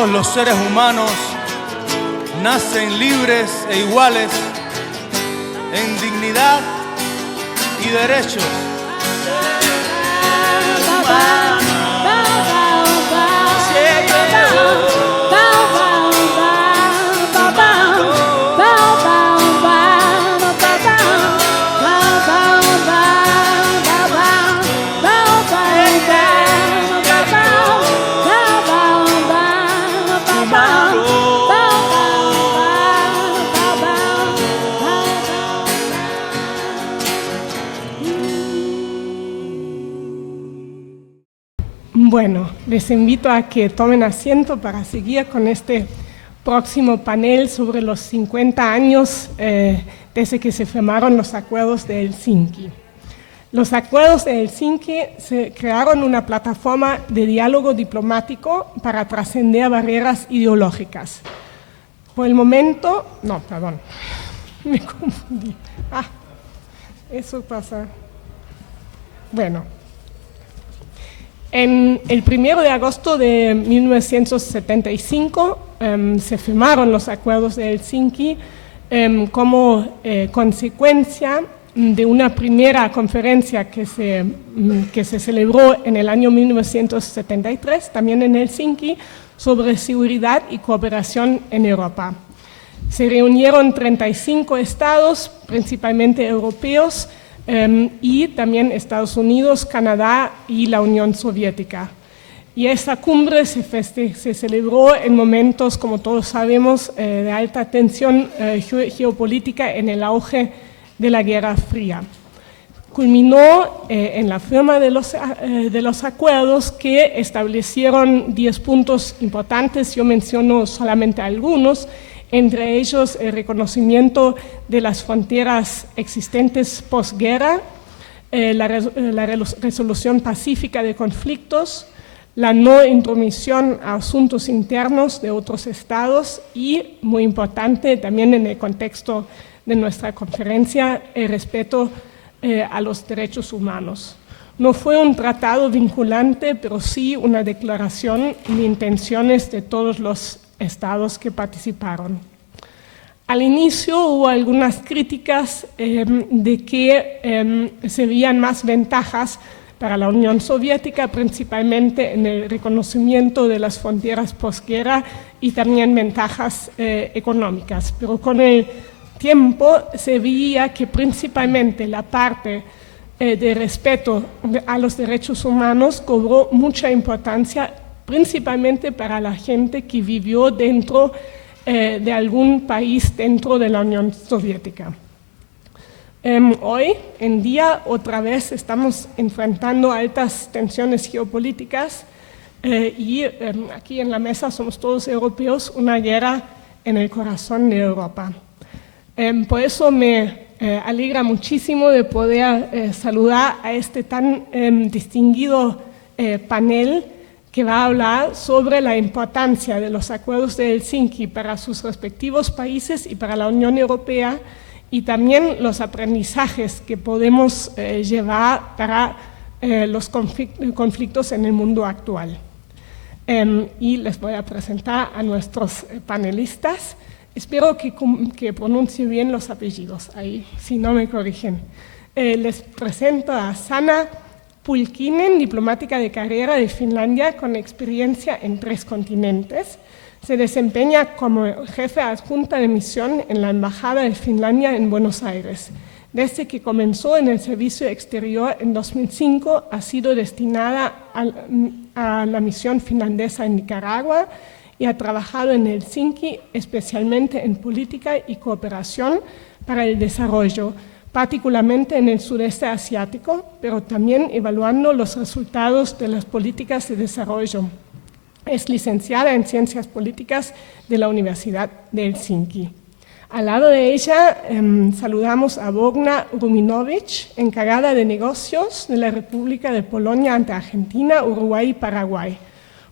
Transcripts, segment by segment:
todos los seres humanos nacen libres e iguales en dignidad y derechos. Bueno, les invito a que tomen asiento para seguir con este próximo panel sobre los 50 años desde que se firmaron los acuerdos de Helsinki. Los acuerdos de Helsinki se crearon una plataforma de diálogo diplomático para trascender barreras ideológicas. Por el momento, me confundí. Eso pasa. Bueno. En el 1 de agosto de 1975 se firmaron los acuerdos de Helsinki como consecuencia de una primera conferencia que se celebró en el año 1973, también en Helsinki, sobre seguridad y cooperación en Europa. Se reunieron 35 estados, principalmente europeos, y también Estados Unidos, Canadá y la Unión Soviética. Y esta cumbre se celebró en momentos, como todos sabemos, de alta tensión geopolítica en el auge de la Guerra Fría. Culminó en la firma de los acuerdos que establecieron 10 puntos importantes. Yo menciono solamente algunos, entre ellos el reconocimiento de las fronteras existentes posguerra, la resolución pacífica de conflictos, la no intromisión a asuntos internos de otros estados y, muy importante también en el contexto de nuestra conferencia, el respeto a los derechos humanos. No fue un tratado vinculante, pero sí una declaración de intenciones de todos los estados que participaron. Al inicio hubo algunas críticas de que se veían más ventajas para la Unión Soviética, principalmente en el reconocimiento de las fronteras posguerra y también ventajas económicas. Pero con el tiempo se veía que principalmente la parte de respeto a los derechos humanos cobró mucha importancia, principalmente para la gente que vivió dentro de algún país dentro de la Unión Soviética. Hoy en día otra vez estamos enfrentando altas tensiones geopolíticas y aquí en la mesa somos todos europeos, una guerra en el corazón de Europa. Por eso me alegra muchísimo de poder saludar a este tan distinguido panel que va a hablar sobre la importancia de los acuerdos de Helsinki para sus respectivos países y para la Unión Europea, y también los aprendizajes que podemos llevar para los conflictos en el mundo actual. Y les voy a presentar a nuestros panelistas. Espero que pronuncie bien los apellidos, ahí, si no me corrigen. Les presento a Sanna Pulkkinen, diplomática de carrera de Finlandia con experiencia en 3 continentes. Se desempeña como jefe adjunta de misión en la Embajada de Finlandia en Buenos Aires. Desde que comenzó en el servicio exterior en 2005, ha sido destinada a la misión finlandesa en Nicaragua y ha trabajado en Helsinki, especialmente en política y cooperación para el desarrollo, particularmente en el sudeste asiático, pero también evaluando los resultados de las políticas de desarrollo. Es licenciada en Ciencias Políticas de la Universidad de Helsinki. Al lado de ella saludamos a Bogna Ruminovich, encargada de negocios de la República de Polonia ante Argentina, Uruguay y Paraguay.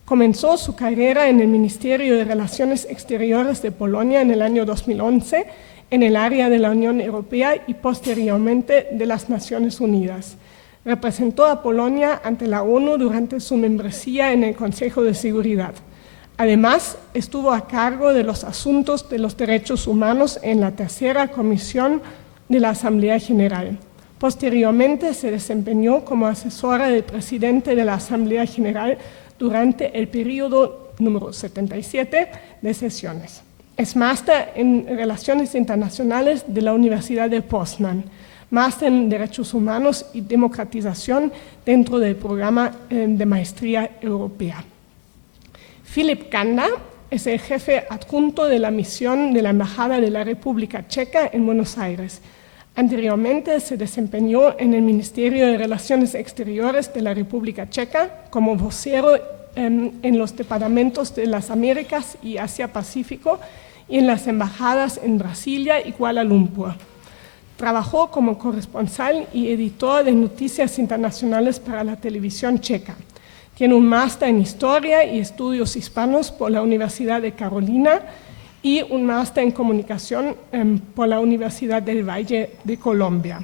Comenzó su carrera en el Ministerio de Relaciones Exteriores de Polonia en el año 2011, en el área de la Unión Europea y posteriormente de las Naciones Unidas. Representó a Polonia ante la ONU durante su membresía en el Consejo de Seguridad. Además, estuvo a cargo de los asuntos de los derechos humanos en la tercera comisión de la Asamblea General. Posteriormente se desempeñó como asesora del presidente de la Asamblea General durante el periodo número 77 de sesiones. Es máster en Relaciones Internacionales de la Universidad de Poznan, máster en Derechos Humanos y Democratización dentro del programa de Maestría Europea. Filip Kanda es el jefe adjunto de la misión de la Embajada de la República Checa en Buenos Aires. Anteriormente se desempeñó en el Ministerio de Relaciones Exteriores de la República Checa como vocero en los departamentos de las Américas y Asia-Pacífico y en las embajadas en Brasilia y Kuala Lumpur. Trabajó como corresponsal y editor de noticias internacionales para la televisión checa. Tiene un máster en Historia y Estudios Hispanos por la Universidad de Carolina y un máster en Comunicación por la Universidad del Valle de Colombia.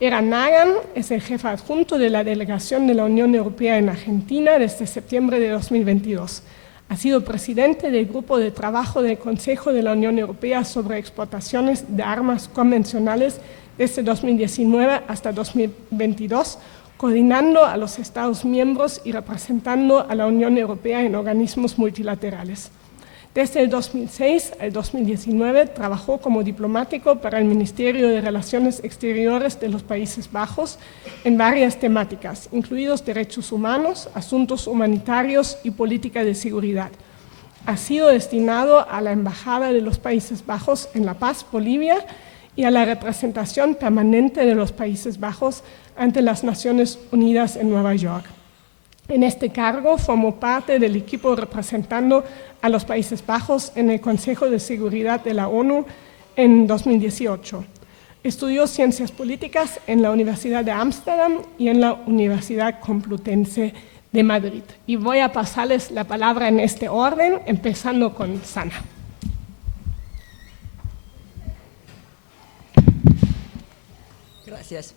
Eran Nagan es el jefe adjunto de la delegación de la Unión Europea en Argentina desde septiembre de 2022. Ha sido presidente del Grupo de Trabajo del Consejo de la Unión Europea sobre exportaciones de armas convencionales desde 2019 hasta 2022, coordinando a los Estados miembros y representando a la Unión Europea en organismos multilaterales. Desde el 2006 al 2019 trabajó como diplomático para el Ministerio de Relaciones Exteriores de los Países Bajos en varias temáticas, incluidos derechos humanos, asuntos humanitarios y política de seguridad. Ha sido destinado a la Embajada de los Países Bajos en La Paz, Bolivia, y a la representación permanente de los Países Bajos ante las Naciones Unidas en Nueva York. En este cargo formó parte del equipo representando a los Países Bajos en el Consejo de Seguridad de la ONU en 2018. Estudió Ciencias Políticas en la Universidad de Ámsterdam y en la Universidad Complutense de Madrid. Y voy a pasarles la palabra en este orden, empezando con Sana. Gracias.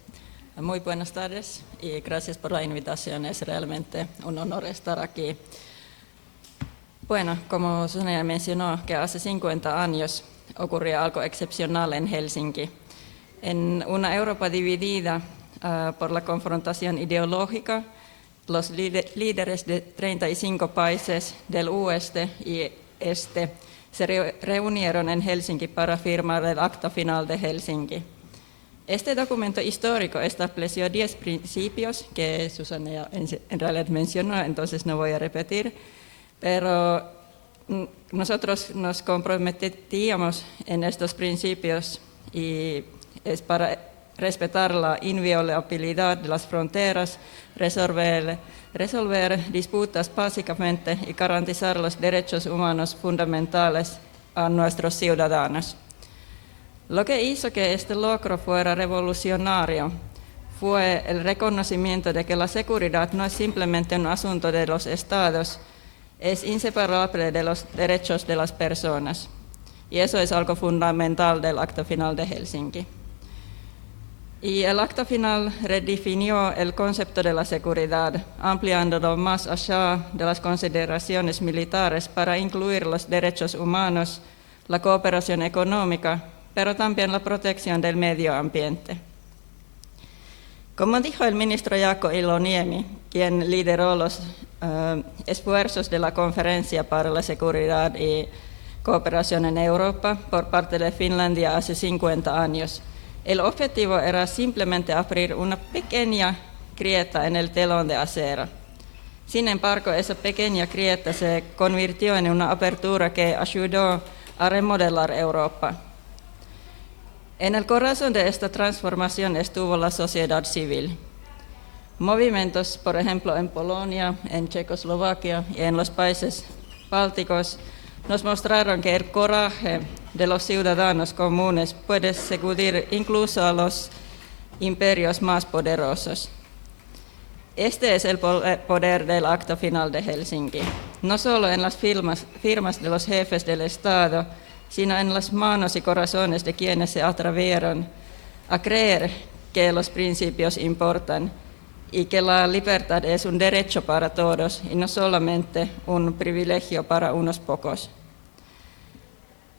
Muy buenas tardes y gracias por la invitación. Es realmente un honor estar aquí. Bueno, como Sonia mencionó, que hace 50 años ocurrió algo excepcional en Helsinki. En una Europa dividida por la confrontación ideológica, los líderes de 35 países del oeste y este se reunieron en Helsinki para firmar el Acta Final de Helsinki. Este documento histórico estableció 10 principios que Susana en realidad mencionó, entonces no voy a repetir, pero nosotros nos comprometíamos en estos principios y es para respetar la inviolabilidad de las fronteras, resolver disputas pacíficamente y garantizar los derechos humanos fundamentales a nuestros ciudadanos. Lo que hizo que este logro fuera revolucionario fue el reconocimiento de que la seguridad no es simplemente un asunto de los estados, es inseparable de los derechos de las personas. Y eso es algo fundamental del Acta Final de Helsinki. Y el Acta Final redefinió el concepto de la seguridad, ampliándolo más allá de las consideraciones militares para incluir los derechos humanos, la cooperación económica, pero también la protección del medio ambiente. Como dijo el ministro Jaakko Iloniemi, quien lideró los esfuerzos de la Conferencia para la Seguridad y Cooperación en Europa por parte de Finlandia hace 50 años, el objetivo era simplemente abrir una pequeña grieta en el telón de acero. Sin embargo, esa pequeña grieta se convirtió en una apertura que ayudó a remodelar Europa. En el corazón de esta transformación estuvo la sociedad civil. Movimientos, por ejemplo, en Polonia, en Checoslovaquia y en los países bálticos, nos mostraron que el coraje de los ciudadanos comunes puede sacudir incluso a los imperios más poderosos. Este es el poder del Acta Final de Helsinki, no solo en las firmas de los jefes del Estado, sino en las manos y corazones de quienes se atrevieron a creer que los principios importan y que la libertad es un derecho para todos y no solamente un privilegio para unos pocos.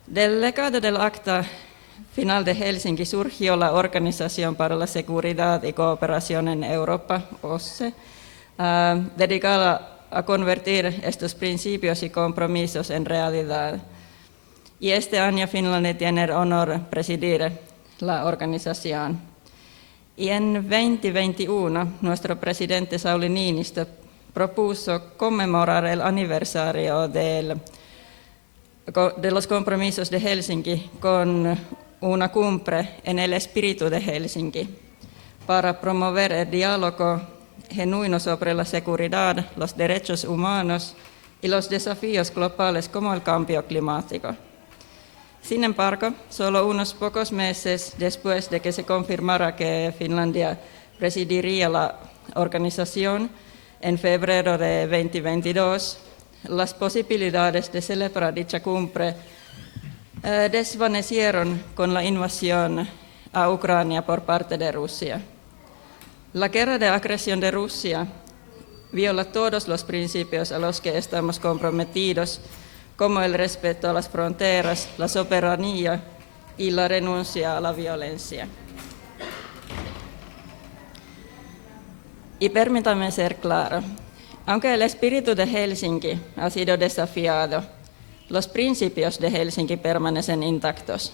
Del legado del Acta Final de Helsinki surgió la Organización para la Seguridad y Cooperación en Europa, OSCE, dedicada a convertir estos principios y compromisos en realidad. Y este año Finlandia tiene el honor de presidir la organización. Y en 2021, nuestro presidente Sauli Niinistö propuso conmemorar el aniversario de los compromisos de Helsinki con una cumbre en el espíritu de Helsinki para promover el diálogo genuino sobre la seguridad, los derechos humanos y los desafíos globales como el cambio climático. Sin embargo, solo unos pocos meses después de que se confirmara que Finlandia presidiría la organización en febrero de 2022, las posibilidades de celebrar dicha cumbre desvanecieron con la invasión a Ucrania por parte de Rusia. La guerra de agresión de Rusia viola todos los principios a los que estamos comprometidos, como el respeto a las fronteras, la soberanía y la renuncia a la violencia. Y permítame ser claro, aunque el espíritu de Helsinki ha sido desafiado, los principios de Helsinki permanecen intactos.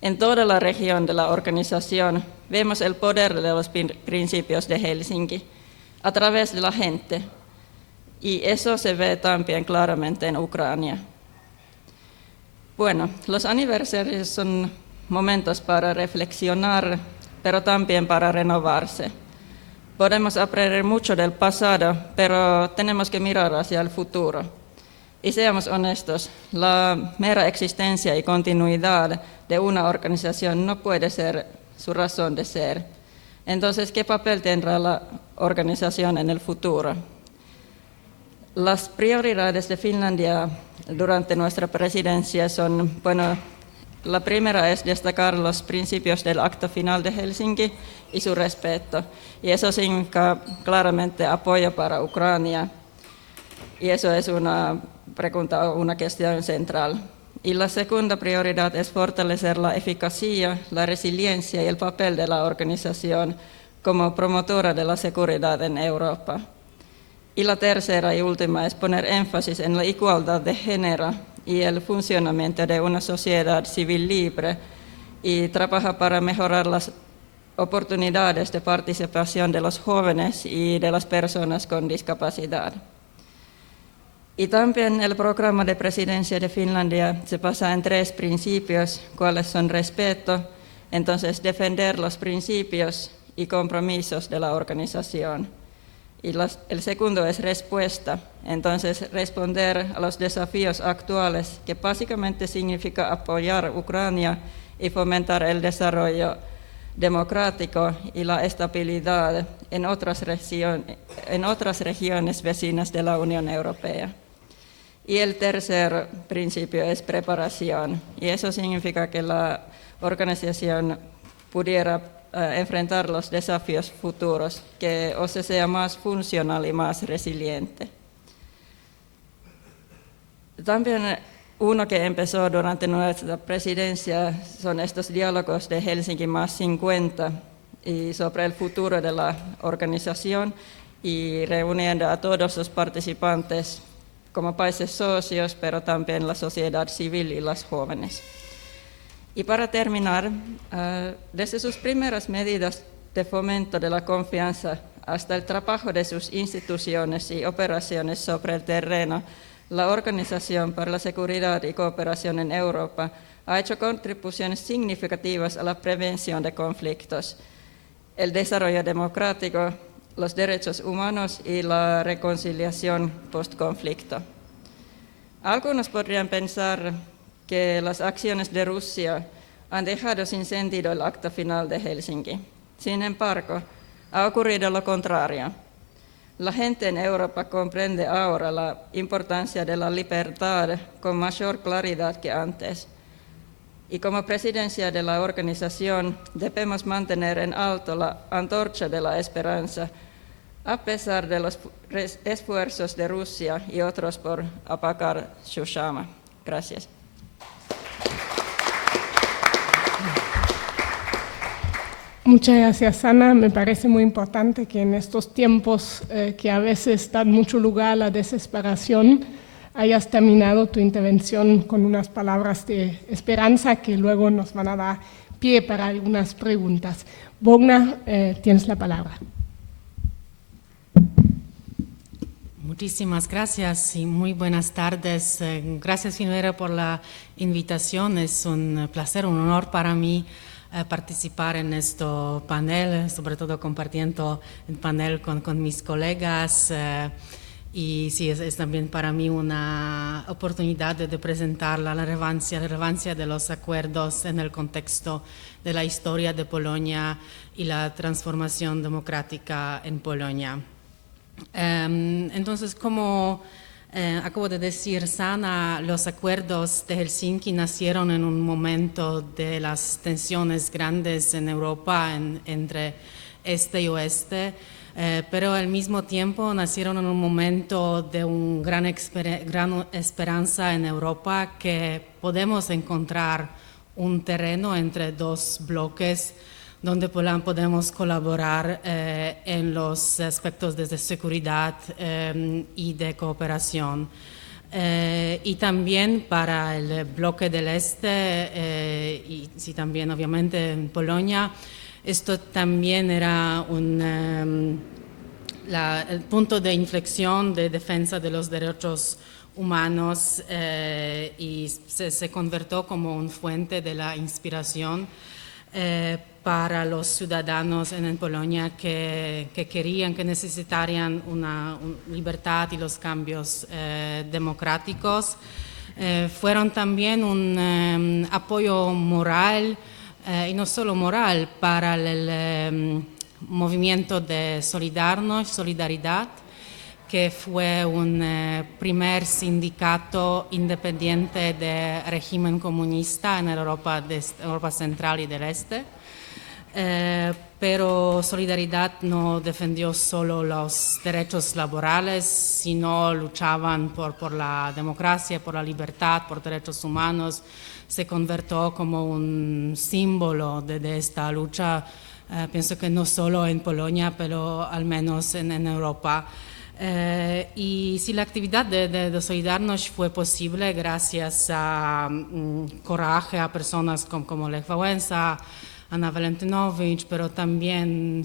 En toda la región de la organización vemos el poder de los principios de Helsinki a través de la gente, y eso se ve también claramente en Ucrania. Bueno, los aniversarios son momentos para reflexionar, pero también para renovarse. Podemos aprender mucho del pasado, pero tenemos que mirar hacia el futuro. Y seamos honestos, la mera existencia y continuidad de una organización no puede ser su razón de ser. Entonces, ¿qué papel tendrá la organización en el futuro? Las prioridades de Finlandia durante nuestra presidencia son, bueno, la primera es destacar los principios del Acta Final de Helsinki y su respeto. Y eso significa claramente apoyo para Ucrania. Y eso es una pregunta, una cuestión central. Y la segunda prioridad es fortalecer la eficacia, la resiliencia y el papel de la organización como promotora de la seguridad en Europa. Y la tercera y última es poner énfasis en la igualdad de género y el funcionamiento de una sociedad civil libre y trabajar para mejorar las oportunidades de participación de los jóvenes y de las personas con discapacidad. Y también el programa de presidencia de Finlandia se basa en 3 principios, cuáles son respeto, entonces defender los principios y compromisos de la organización. Y el segundo es respuesta, entonces responder a los desafíos actuales, que básicamente significa apoyar a Ucrania y fomentar el desarrollo democrático y la estabilidad en otras regiones vecinas de la Unión Europea. Y el tercer principio es preparación, y eso significa que la organización pudiera enfrentar los desafíos futuros, que OSCE sea más funcional y más resiliente. También uno que empezó durante nuestra presidencia son estos diálogos de Helsinki más 50 y sobre el futuro de la organización y reuniendo a todos los participantes como países socios, pero también la sociedad civil y los jóvenes. Y para terminar, desde sus primeras medidas de fomento de la confianza hasta el trabajo de sus instituciones y operaciones sobre el terreno, la Organización para la Seguridad y Cooperación en Europa ha hecho contribuciones significativas a la prevención de conflictos, el desarrollo democrático, los derechos humanos y la reconciliación post-conflicto. Algunos podrían pensar que las acciones de Rusia han dejado sin sentido el Acta Final de Helsinki. Sin embargo, ha ocurrido lo contrario. La gente en Europa comprende ahora la importancia de la libertad con mayor claridad que antes. Y como presidencia de la organización debemos mantener en alto la antorcha de la esperanza a pesar de los esfuerzos de Rusia y otros por apagar su llama. Gracias. Muchas gracias, Ana. Me parece muy importante que en estos tiempos que a veces dan mucho lugar a la desesperación, hayas terminado tu intervención con unas palabras de esperanza que luego nos van a dar pie para algunas preguntas. Bogna, tienes la palabra. Muchísimas gracias y muy buenas tardes. Gracias, Finvera, por la invitación. Es un placer, un honor para mí participar en este panel, sobre todo compartiendo el panel con mis colegas. Y sí, es también para mí una oportunidad de presentar la relevancia de los acuerdos en el contexto de la historia de Polonia y la transformación democrática en Polonia. Entonces, como acabo de decir Sana, los acuerdos de Helsinki nacieron en un momento de las tensiones grandes en Europa entre este y oeste, pero al mismo tiempo nacieron en un momento de una gran esperanza en Europa que podemos encontrar un terreno entre dos bloques donde podemos colaborar en los aspectos de seguridad y de cooperación. Y también para el bloque del este, y sí, también obviamente en Polonia, esto también era el punto de inflexión de defensa de los derechos humanos y se convirtió como una fuente de la inspiración para los ciudadanos en Polonia que querían, que necesitarían una libertad y los cambios democráticos. Fueron también un apoyo moral y no solo moral para el movimiento de Solidaridad, que fue un primer sindicato independiente del régimen comunista en Europa Central y del Este. Pero Solidaridad no defendió solo los derechos laborales, sino luchaban por la democracia, por la libertad, por derechos humanos. Se convirtió como un símbolo de esta lucha, pienso que no solo en Polonia, pero al menos en Europa. Y sí, la actividad de Solidarność fue posible gracias a coraje a personas como Lech Wałęsa, Anna Walentynowicz, pero también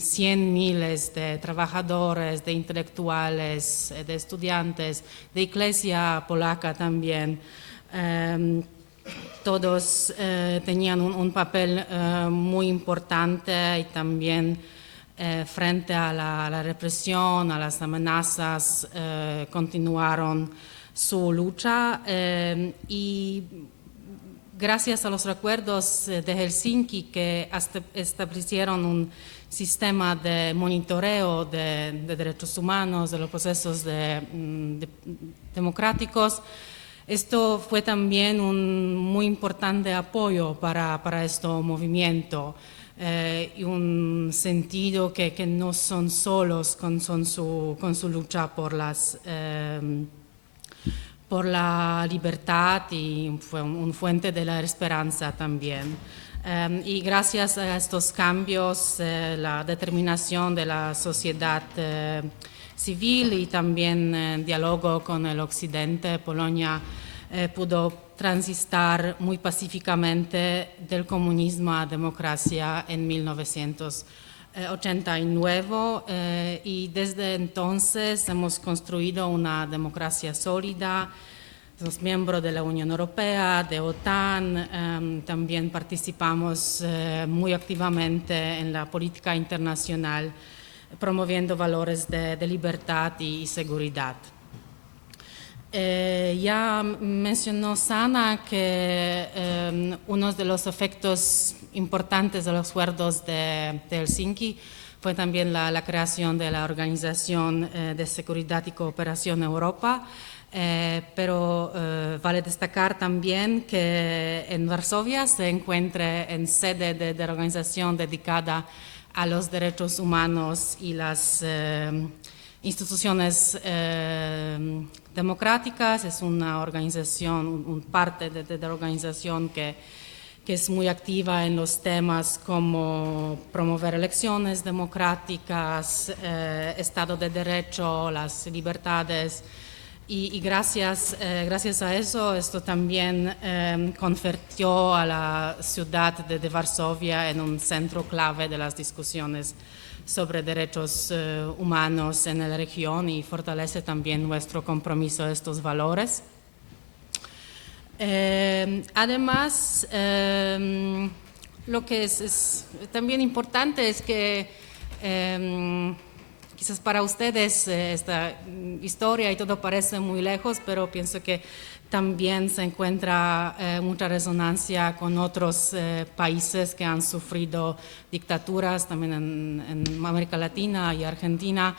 miles de trabajadores, de intelectuales, de estudiantes, de Iglesia polaca también. Todos tenían un papel muy importante y también frente a la represión, a las amenazas, continuaron su lucha y gracias a los acuerdos de Helsinki que establecieron un sistema de monitoreo de derechos humanos, de los procesos democráticos. Esto fue también un muy importante apoyo para este movimiento y un sentido que no son solos con su lucha por la libertad y fue una fuente de la esperanza también. Y gracias a estos cambios, la determinación de la sociedad civil y también diálogo con el occidente, Polonia pudo transitar muy pacíficamente del comunismo a democracia en 1989 y desde entonces hemos construido una democracia sólida. Somos miembros de la Unión Europea, de OTAN, también participamos muy activamente en la política internacional, promoviendo valores de libertad y seguridad. Ya mencionó Sana que uno de los efectos importantes de los acuerdos de Helsinki fue también la creación de la Organización de Seguridad y Cooperación Europa, pero vale destacar también que en Varsovia se encuentra en sede de la organización dedicada a los derechos humanos y las instituciones democráticas. Es una organización, parte de la organización que es muy activa en los temas como promover elecciones democráticas, Estado de Derecho, las libertades. Y gracias a eso, esto también convirtió a la ciudad de Varsovia en un centro clave de las discusiones sobre derechos humanos en la región y fortalece también nuestro compromiso a estos valores. Además, lo que es también importante es que quizás para ustedes esta historia y todo parece muy lejos, pero pienso que también se encuentra mucha resonancia con otros países que han sufrido dictaduras, también en América Latina y Argentina,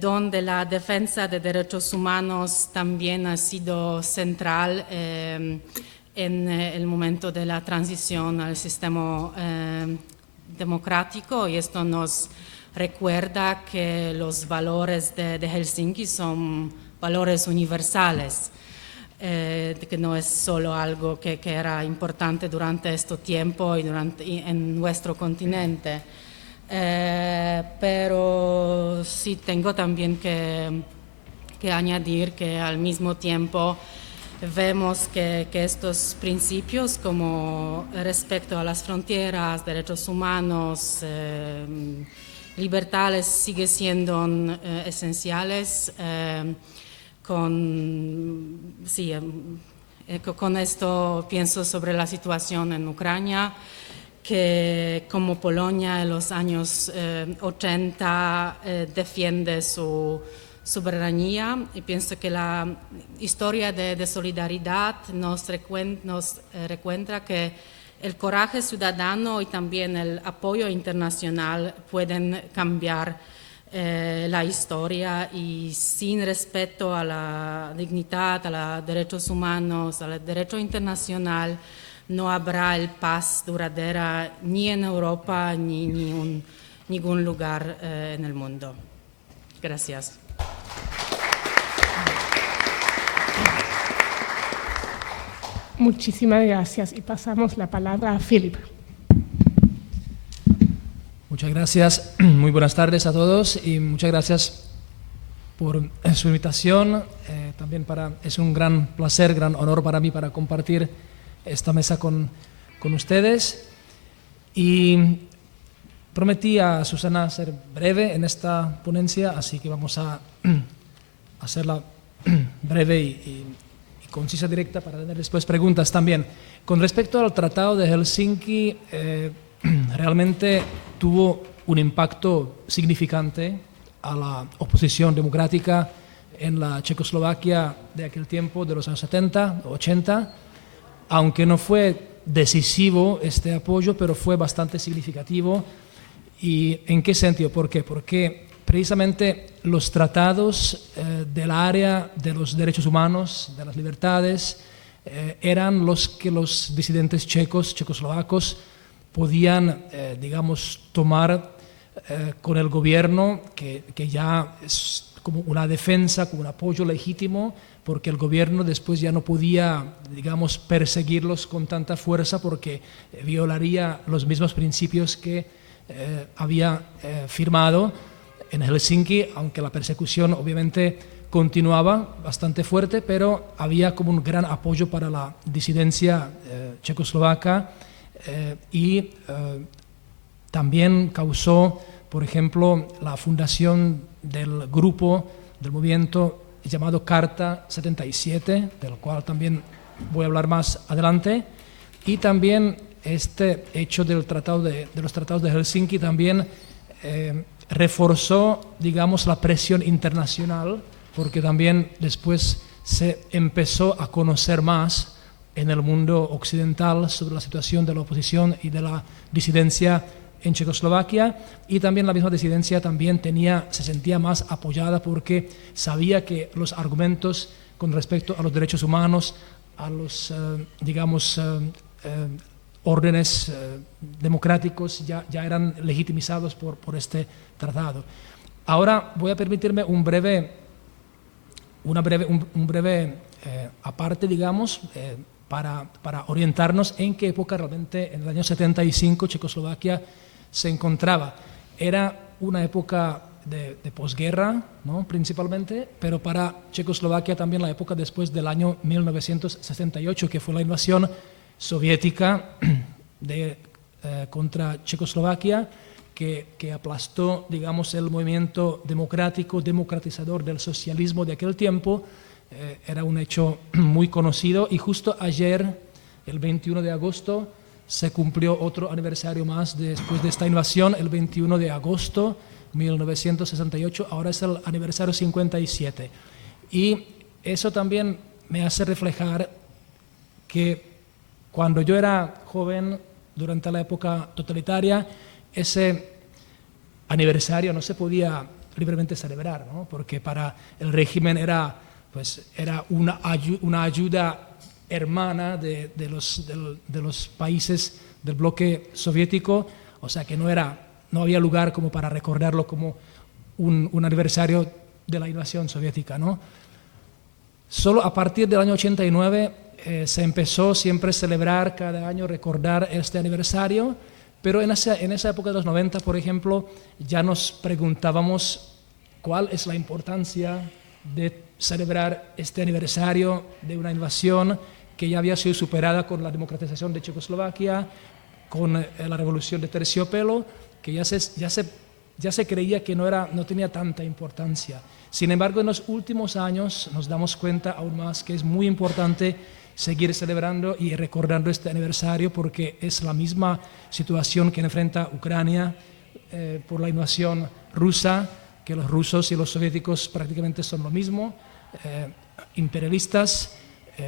donde la defensa de derechos humanos también ha sido central en el momento de la transición al sistema democrático, y esto nos recuerda que los valores de Helsinki son valores universales, que no es solo algo que era importante durante este tiempo y en nuestro continente. Pero sí tengo también que añadir que al mismo tiempo vemos que estos principios como respecto a las fronteras, derechos humanos, libertades siguen siendo esenciales. Con esto pienso sobre la situación en Ucrania, que como Polonia en los años 80 defiende su soberanía, y pienso que la historia de solidaridad nos recuerda que el coraje ciudadano y también el apoyo internacional pueden cambiar la historia, y sin respeto a la dignidad, a los derechos humanos, al derecho internacional, no habrá paz duradera ni en Europa ni en ningún lugar en el mundo. Gracias. Muchísimas gracias, y pasamos la palabra a Philip. Muchas gracias, muy buenas tardes a todos y muchas gracias por su invitación. También es un gran placer, gran honor para mí para compartir esta mesa con ustedes. Y prometí a Susana ser breve en esta ponencia, así que vamos a hacerla breve y concisa, directa, para tener después preguntas también. Con respecto al Tratado de Helsinki, realmente tuvo un impacto significante a la oposición democrática en la Checoslovaquia de aquel tiempo, de los años 70 o 80, aunque no fue decisivo este apoyo, pero fue bastante significativo. ¿Y en qué sentido? ¿Por qué? Porque precisamente los tratados del área de los derechos humanos, de las libertades, eran los que los disidentes checoslovacos podían, digamos, tomar con el gobierno, que ya es como una defensa, como un apoyo legítimo, porque el gobierno después ya no podía, digamos, perseguirlos con tanta fuerza, porque violaría los mismos principios que había firmado en Helsinki, aunque la persecución obviamente continuaba bastante fuerte, pero había como un gran apoyo para la disidencia checoslovaca, y también causó, por ejemplo, la fundación del grupo, del movimiento llamado Carta 77, del cual también voy a hablar más adelante, y también este hecho del de los tratados de Helsinki también reforzó, digamos, la presión internacional, porque también después se empezó a conocer más en el mundo occidental sobre la situación de la oposición y de la disidencia en Checoslovaquia, y también la misma disidencia también se sentía más apoyada porque sabía que los argumentos con respecto a los derechos humanos, a los, digamos, órdenes democráticos ya eran legitimizados por este tratado. Ahora voy a permitirme un breve aparte, digamos, para orientarnos en qué época realmente en el año 75 Checoslovaquia se encontraba. Era una época de posguerra, ¿no? Principalmente, pero para Checoslovaquia también la época después del año 1968, que fue la invasión soviética contra Checoslovaquia, que aplastó, digamos, el movimiento democratizador del socialismo de aquel tiempo. Era un hecho muy conocido, y justo ayer, el 21 de agosto, se cumplió otro aniversario más después de esta invasión, el 21 de agosto 1968, ahora es el aniversario 57. Y eso también me hace reflejar que cuando yo era joven, durante la época totalitaria, ese aniversario no se podía libremente celebrar, ¿no? Porque para el régimen era una ayuda hermana de los países del bloque soviético, o sea que no había lugar como para recordarlo como un aniversario de la invasión soviética, ¿no? Solo a partir del año 89 se empezó siempre a celebrar cada año, recordar este aniversario, pero en esa época de los 90, por ejemplo, ya nos preguntábamos cuál es la importancia de celebrar este aniversario de una invasión que ya había sido superada con la democratización de Checoslovaquia, con la revolución de terciopelo, que ya se creía que no tenía tanta importancia. Sin embargo, en los últimos años nos damos cuenta aún más que es muy importante seguir celebrando y recordando este aniversario, porque es la misma situación que enfrenta Ucrania por la invasión rusa, que los rusos y los soviéticos prácticamente son lo mismo, imperialistas,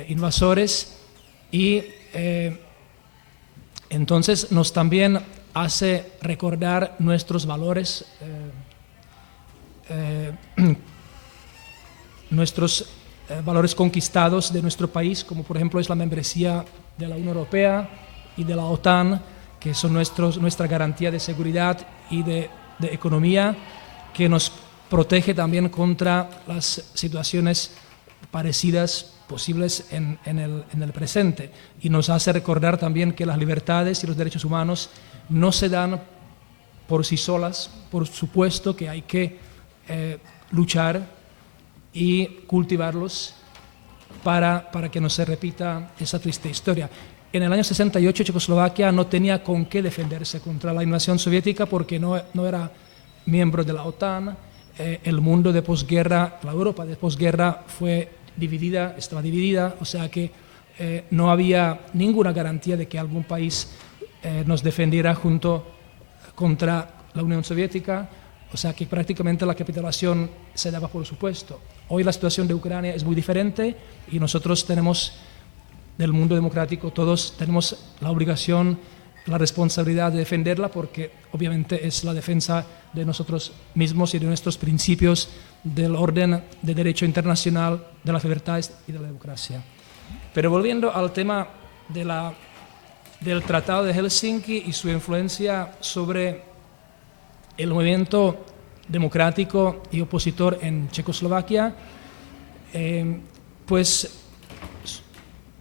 invasores, y entonces nos también hace recordar nuestros valores, valores conquistados de nuestro país, como por ejemplo es la membresía de la Unión Europea y de la OTAN, que son nuestra garantía de seguridad y de economía, que nos protege también contra las situaciones parecidas posibles en el presente, y nos hace recordar también que las libertades y los derechos humanos no se dan por sí solas, por supuesto que hay que luchar y cultivarlos para que no se repita esa triste historia. En el año 68 Checoslovaquia no tenía con qué defenderse contra la invasión soviética porque no era miembro de la OTAN. El mundo de posguerra, la Europa de posguerra estaba dividida, o sea que no había ninguna garantía de que algún país nos defendiera contra la Unión Soviética, o sea que prácticamente la capitulación se daba por supuesto. Hoy la situación de Ucrania es muy diferente y nosotros del mundo democrático, todos tenemos la obligación, la responsabilidad de defenderla, porque obviamente es la defensa de nosotros mismos y de nuestros principios del orden de derecho internacional, de las libertades y de la democracia. Pero volviendo al tema del Tratado de Helsinki y su influencia sobre el movimiento democrático y opositor en Checoslovaquia, pues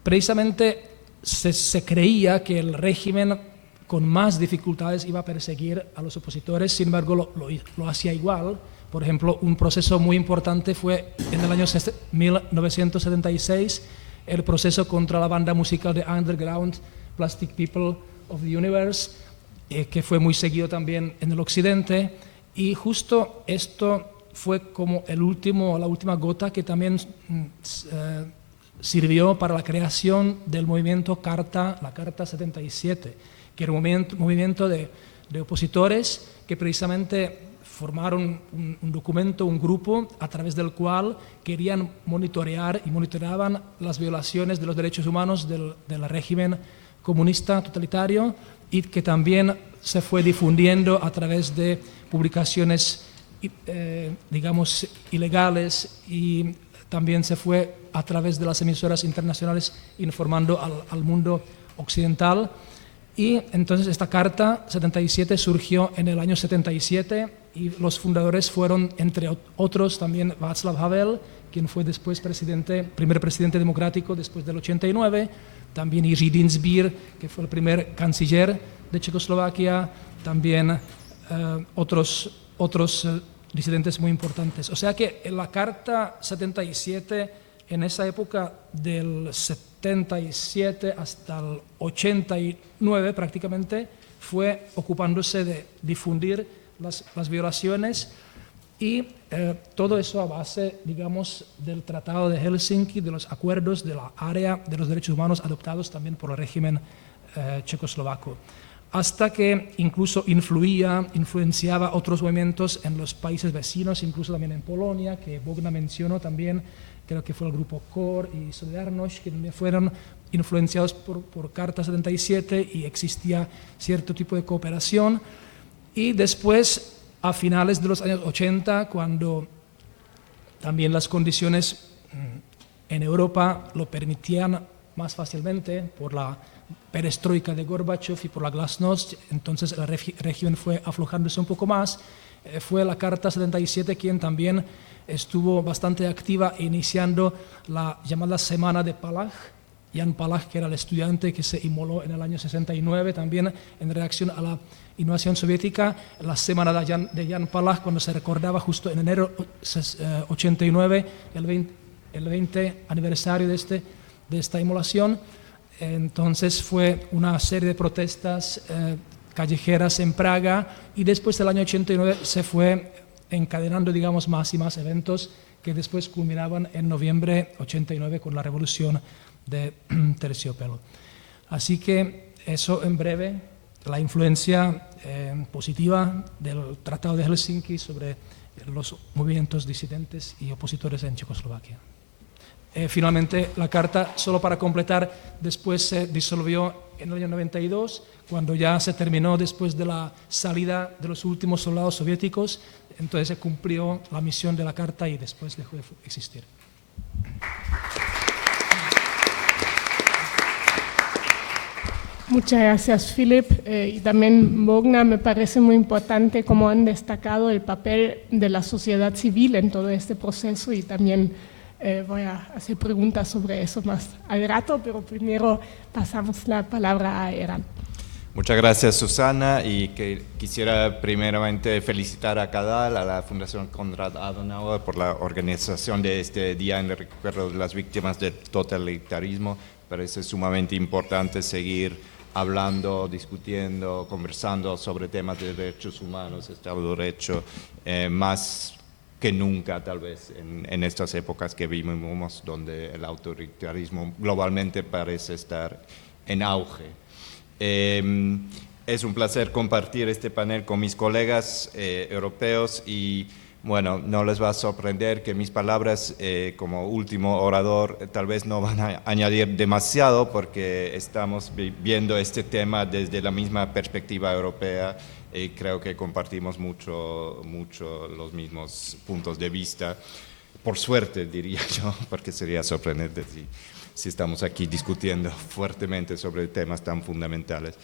precisamente se creía que el régimen con más dificultades iba a perseguir a los opositores, sin embargo lo hacía igual. Por ejemplo, un proceso muy importante fue en el año 1976, el proceso contra la banda musical de underground Plastic People of the Universe, que fue muy seguido también en el occidente, y justo esto fue como la última gota que también sirvió para la creación del movimiento la Carta 77, que era un movimiento de opositores que precisamente formaron un documento, un grupo, a través del cual querían monitorear y monitoreaban las violaciones de los derechos humanos del régimen comunista totalitario, y que también se fue difundiendo a través de publicaciones, digamos, ilegales, y también se fue a través de las emisoras internacionales informando al mundo occidental. Y entonces esta Carta 77 surgió en el año 77 y los fundadores fueron, entre otros, también Václav Havel, quien fue después primer presidente democrático después del 89, también Jiří Dienstbier, que fue el primer canciller de Checoslovaquia, también otros disidentes muy importantes. O sea que en la Carta 77, en esa época del 77 hasta el 89 prácticamente, fue ocupándose de difundir las violaciones y todo eso a base, digamos, del Tratado de Helsinki, de los acuerdos de la área de los derechos humanos adoptados también por el régimen checoslovaco, hasta que incluso influenciaba otros movimientos en los países vecinos, incluso también en Polonia, que Bogna mencionó también, creo que fue el grupo KOR y Solidarność, que fueron influenciados por Carta 77 y existía cierto tipo de cooperación. Y después, a finales de los años 80, cuando también las condiciones en Europa lo permitían más fácilmente por la perestroika de Gorbachev y por la glasnost, entonces el régimen fue aflojándose un poco más. Fue la Carta 77 quien también estuvo bastante activa iniciando la llamada Semana de Palach. Jan Palach, que era el estudiante que se inmoló en el año 69, también en reacción a la invasión soviética, la Semana de Jan Palach, cuando se recordaba justo en enero 89 el 20 aniversario de esta inmolación. Entonces fue una serie de protestas callejeras en Praga y después del año 89 se fue encadenando, digamos, más y más eventos que después culminaban en noviembre 89 con la revolución de Terciopelo. Así que eso en breve, la influencia positiva del Tratado de Helsinki sobre los movimientos disidentes y opositores en Checoslovaquia. Finalmente, la Carta, solo para completar, después se disolvió en el año 92, cuando ya se terminó después de la salida de los últimos soldados soviéticos, entonces se cumplió la misión de la Carta y después dejó de existir. Muchas gracias, Philip. Y también, Bogna, me parece muy importante cómo han destacado el papel de la sociedad civil en todo este proceso y también voy a hacer preguntas sobre eso más al rato, pero primero pasamos la palabra a Eran. Muchas gracias, Susana, y quisiera primeramente felicitar a CADAL, a la Fundación Konrad Adenauer, por la organización de este día en el recuerdo de las víctimas del totalitarismo. Parece sumamente importante seguir hablando, discutiendo, conversando sobre temas de derechos humanos, Estado de Derecho, más que nunca tal vez en estas épocas que vivimos, donde el autoritarismo globalmente parece estar en auge. Es un placer compartir este panel con mis colegas europeos y bueno, no les va a sorprender que mis palabras como último orador tal vez no van a añadir demasiado porque estamos viendo este tema desde la misma perspectiva europea y creo que compartimos mucho los mismos puntos de vista. Por suerte, diría yo, porque sería sorprendente si estamos aquí discutiendo fuertemente sobre temas tan fundamentales.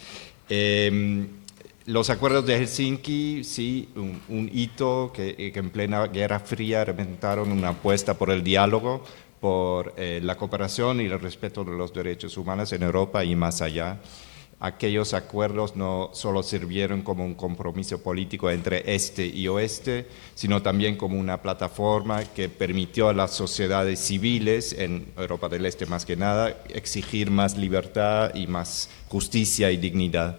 Los acuerdos de Helsinki, sí, un hito que en plena Guerra Fría representaron una apuesta por el diálogo, por la cooperación y el respeto de los derechos humanos en Europa y más allá. Aquellos acuerdos no solo sirvieron como un compromiso político entre este y oeste, sino también como una plataforma que permitió a las sociedades civiles, en Europa del Este más que nada, exigir más libertad y más justicia y dignidad.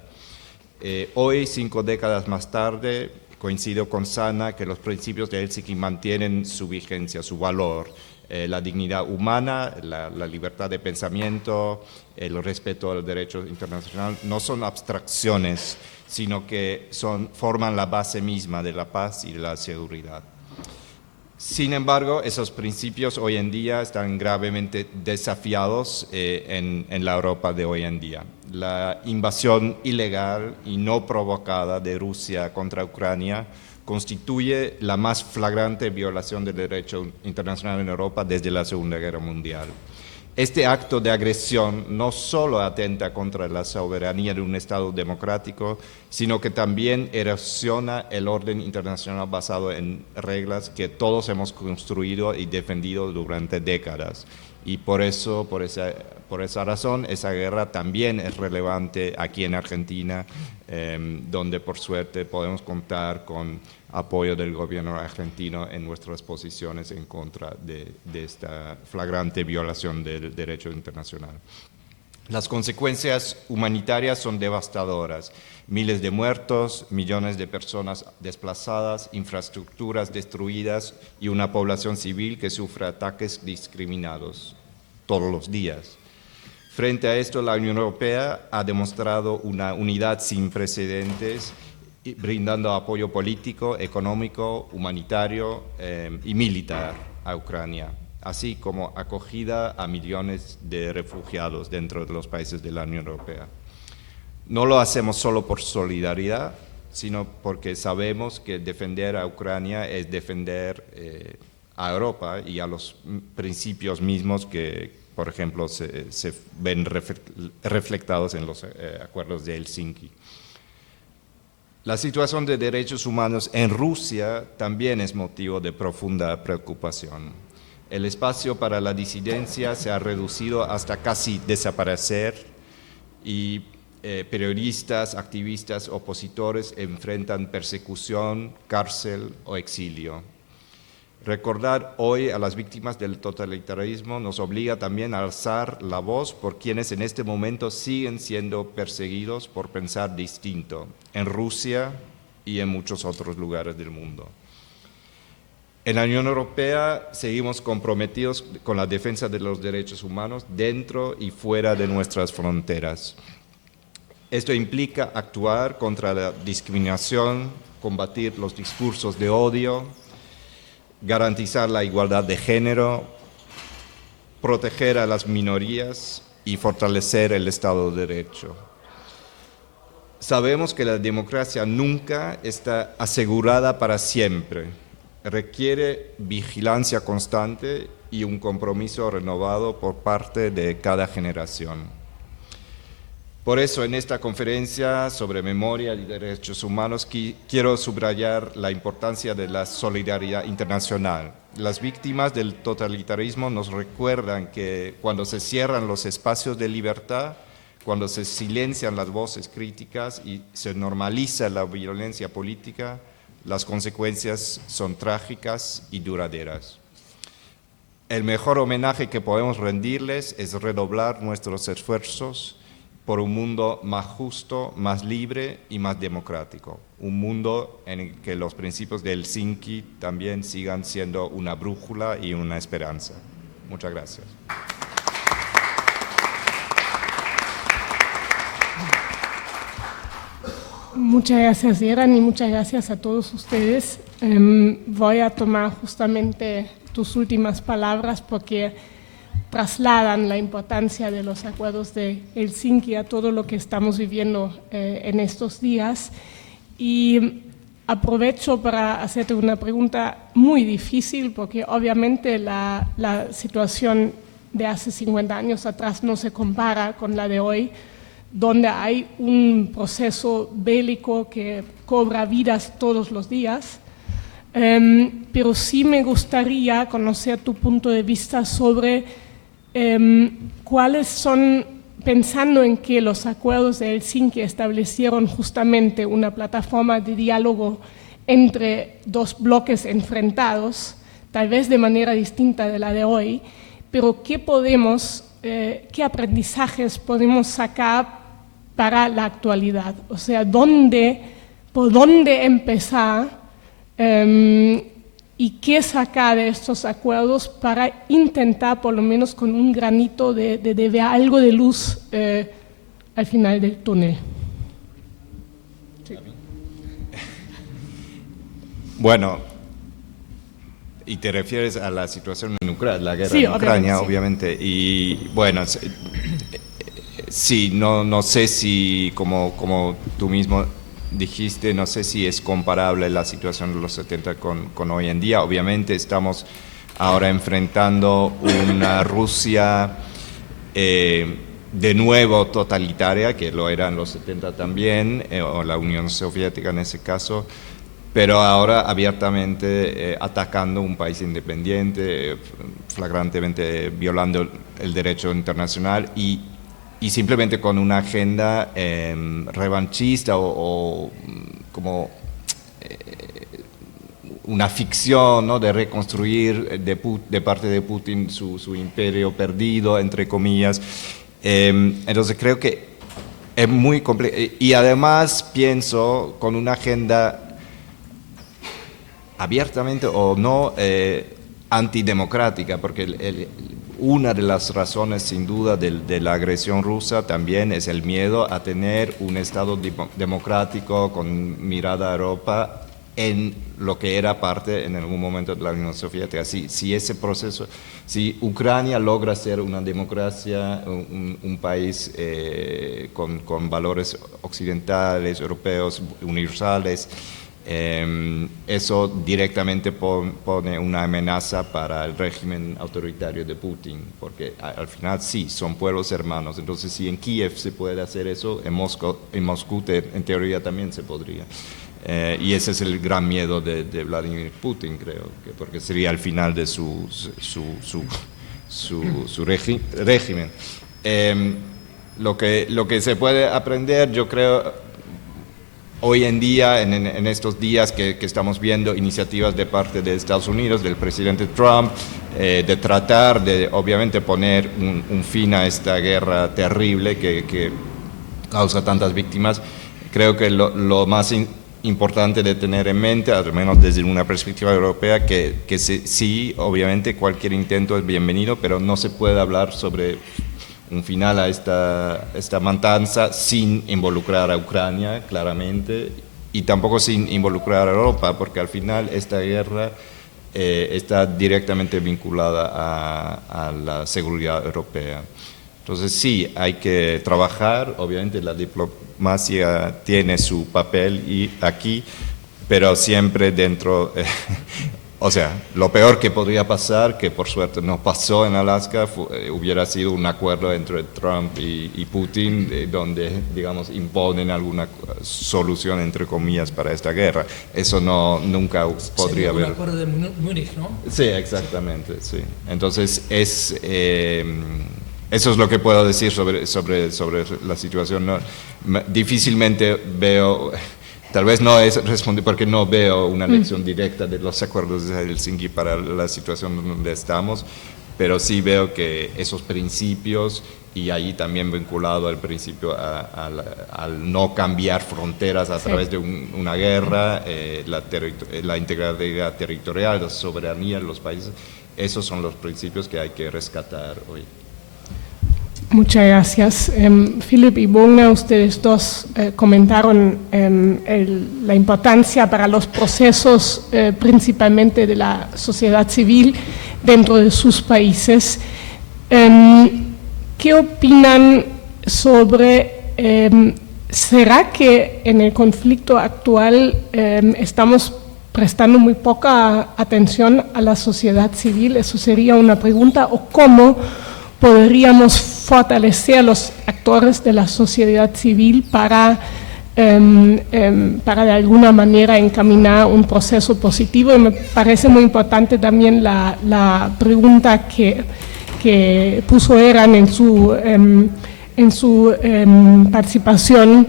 Hoy, 5 décadas más tarde, coincido con Sana que los principios de Helsinki mantienen su vigencia, su valor. La dignidad humana, la libertad de pensamiento, el respeto al derecho internacional no son abstracciones, sino que forman la base misma de la paz y de la seguridad. Sin embargo, esos principios hoy en día están gravemente desafiados en la Europa de hoy en día. La invasión ilegal y no provocada de Rusia contra Ucrania constituye la más flagrante violación del derecho internacional en Europa desde la Segunda Guerra Mundial. Este acto de agresión no solo atenta contra la soberanía de un Estado democrático, sino que también erosiona el orden internacional basado en reglas que todos hemos construido y defendido durante décadas. Y por esa razón, esa guerra también es relevante aquí en Argentina, donde por suerte podemos contar con apoyo del gobierno argentino en nuestras posiciones en contra de esta flagrante violación del derecho internacional. Las consecuencias humanitarias son devastadoras. Miles de muertos, millones de personas desplazadas, infraestructuras destruidas y una población civil que sufre ataques discriminados todos los días. Frente a esto, la Unión Europea ha demostrado una unidad sin precedentes, brindando apoyo político, económico, humanitario y militar a Ucrania, así como acogida a millones de refugiados dentro de los países de la Unión Europea. No lo hacemos solo por solidaridad, sino porque sabemos que defender a Ucrania es defender a Europa y a los principios mismos que, por ejemplo, se ven reflectados en los acuerdos de Helsinki. La situación de derechos humanos en Rusia también es motivo de profunda preocupación. El espacio para la disidencia se ha reducido hasta casi desaparecer y periodistas, activistas, opositores enfrentan persecución, cárcel o exilio. Recordar hoy a las víctimas del totalitarismo nos obliga también a alzar la voz por quienes en este momento siguen siendo perseguidos por pensar distinto, en Rusia y en muchos otros lugares del mundo. En la Unión Europea seguimos comprometidos con la defensa de los derechos humanos dentro y fuera de nuestras fronteras. Esto implica actuar contra la discriminación, combatir los discursos de odio, garantizar la igualdad de género, proteger a las minorías y fortalecer el Estado de Derecho. Sabemos que la democracia nunca está asegurada para siempre. Requiere vigilancia constante y un compromiso renovado por parte de cada generación. Por eso, en esta conferencia sobre memoria y derechos humanos, quiero subrayar la importancia de la solidaridad internacional. Las víctimas del totalitarismo nos recuerdan que cuando se cierran los espacios de libertad, cuando se silencian las voces críticas y se normaliza la violencia política, las consecuencias son trágicas y duraderas. El mejor homenaje que podemos rendirles es redoblar nuestros esfuerzos por un mundo más justo, más libre y más democrático. Un mundo en el que los principios de Helsinki también sigan siendo una brújula y una esperanza. Muchas gracias. Muchas gracias, Eran, y muchas gracias a todos ustedes. Voy a tomar justamente tus últimas palabras porque trasladan la importancia de los acuerdos de Helsinki a todo lo que estamos viviendo en estos días. Y aprovecho para hacerte una pregunta muy difícil, porque obviamente la situación de hace 50 años atrás no se compara con la de hoy, donde hay un proceso bélico que cobra vidas todos los días. Pero sí me gustaría conocer tu punto de vista sobre cuáles son, pensando en que los acuerdos de Helsinki establecieron justamente una plataforma de diálogo entre dos bloques enfrentados, tal vez de manera distinta de la de hoy, pero qué aprendizajes podemos sacar para la actualidad, o sea, por dónde empezar y qué sacar de estos acuerdos para intentar, por lo menos con un granito de ver algo de luz al final del túnel. Sí. Bueno, y te refieres a la situación en Ucrania, la guerra sí, en Ucrania, sí. obviamente, y bueno, sí, no sé si, como tú mismo dijiste, no sé si es comparable la situación de los 70 con hoy en día. Obviamente estamos ahora enfrentando una Rusia de nuevo totalitaria, que lo era en los 70 también, o la Unión Soviética en ese caso, pero ahora abiertamente atacando un país independiente, flagrantemente violando el derecho internacional y simplemente con una agenda revanchista o como una ficción, ¿no?, de reconstruir de parte de Putin su imperio perdido, entre comillas. Entonces creo que es muy complejo. Y además pienso con una agenda abiertamente o no antidemocrática, porque una de las razones sin duda de la agresión rusa también es el miedo a tener un Estado democrático con mirada a Europa en lo que era parte en algún momento de la Unión Soviética. Si ese proceso, si Ucrania logra ser una democracia, un país con valores occidentales, europeos, universales, eso directamente pone una amenaza para el régimen autoritario de Putin, porque al final sí, son pueblos hermanos. Entonces, si en Kiev se puede hacer eso, en Moscú en teoría también se podría. Y ese es el gran miedo de Vladimir Putin, creo, porque sería el final de su régimen. Lo que se puede aprender, yo creo, hoy en día, en estos días que estamos viendo iniciativas de parte de Estados Unidos, del presidente Trump, de tratar de, obviamente, poner un fin a esta guerra terrible que causa tantas víctimas, creo que lo más importante de tener en mente, al menos desde una perspectiva europea, que sí, obviamente, cualquier intento es bienvenido, pero no se puede hablar sobre un final a esta matanza sin involucrar a Ucrania, claramente, y tampoco sin involucrar a Europa, porque al final esta guerra está directamente vinculada a la seguridad europea. Entonces sí, hay que trabajar, obviamente la diplomacia tiene su papel aquí, pero siempre dentro... O sea, lo peor que podría pasar, que por suerte no pasó en Alaska, hubiera sido un acuerdo entre Trump y Putin, donde, digamos, imponen alguna solución, entre comillas, para esta guerra. Eso nunca podría haber... Un acuerdo de Múnich, ¿no? Sí, exactamente, sí. Entonces, eso es lo que puedo decir sobre la situación. ¿No? Difícilmente veo... Tal vez no es responder porque no veo una lección directa de los acuerdos de Helsinki para la situación donde estamos, pero sí veo que esos principios, y ahí también vinculado al principio al no cambiar fronteras a través de una guerra, la integridad territorial, la soberanía de los países, esos son los principios que hay que rescatar hoy. Muchas gracias. Philip y Bogna, ustedes dos comentaron la importancia para los procesos principalmente de la sociedad civil dentro de sus países. ¿Qué opinan sobre, será que en el conflicto actual estamos prestando muy poca atención a la sociedad civil? Eso sería una pregunta. ¿O cómo podríamos fortalecer a los actores de la sociedad civil para de alguna manera encaminar un proceso positivo? Y me parece muy importante también la pregunta que puso Eran en su participación,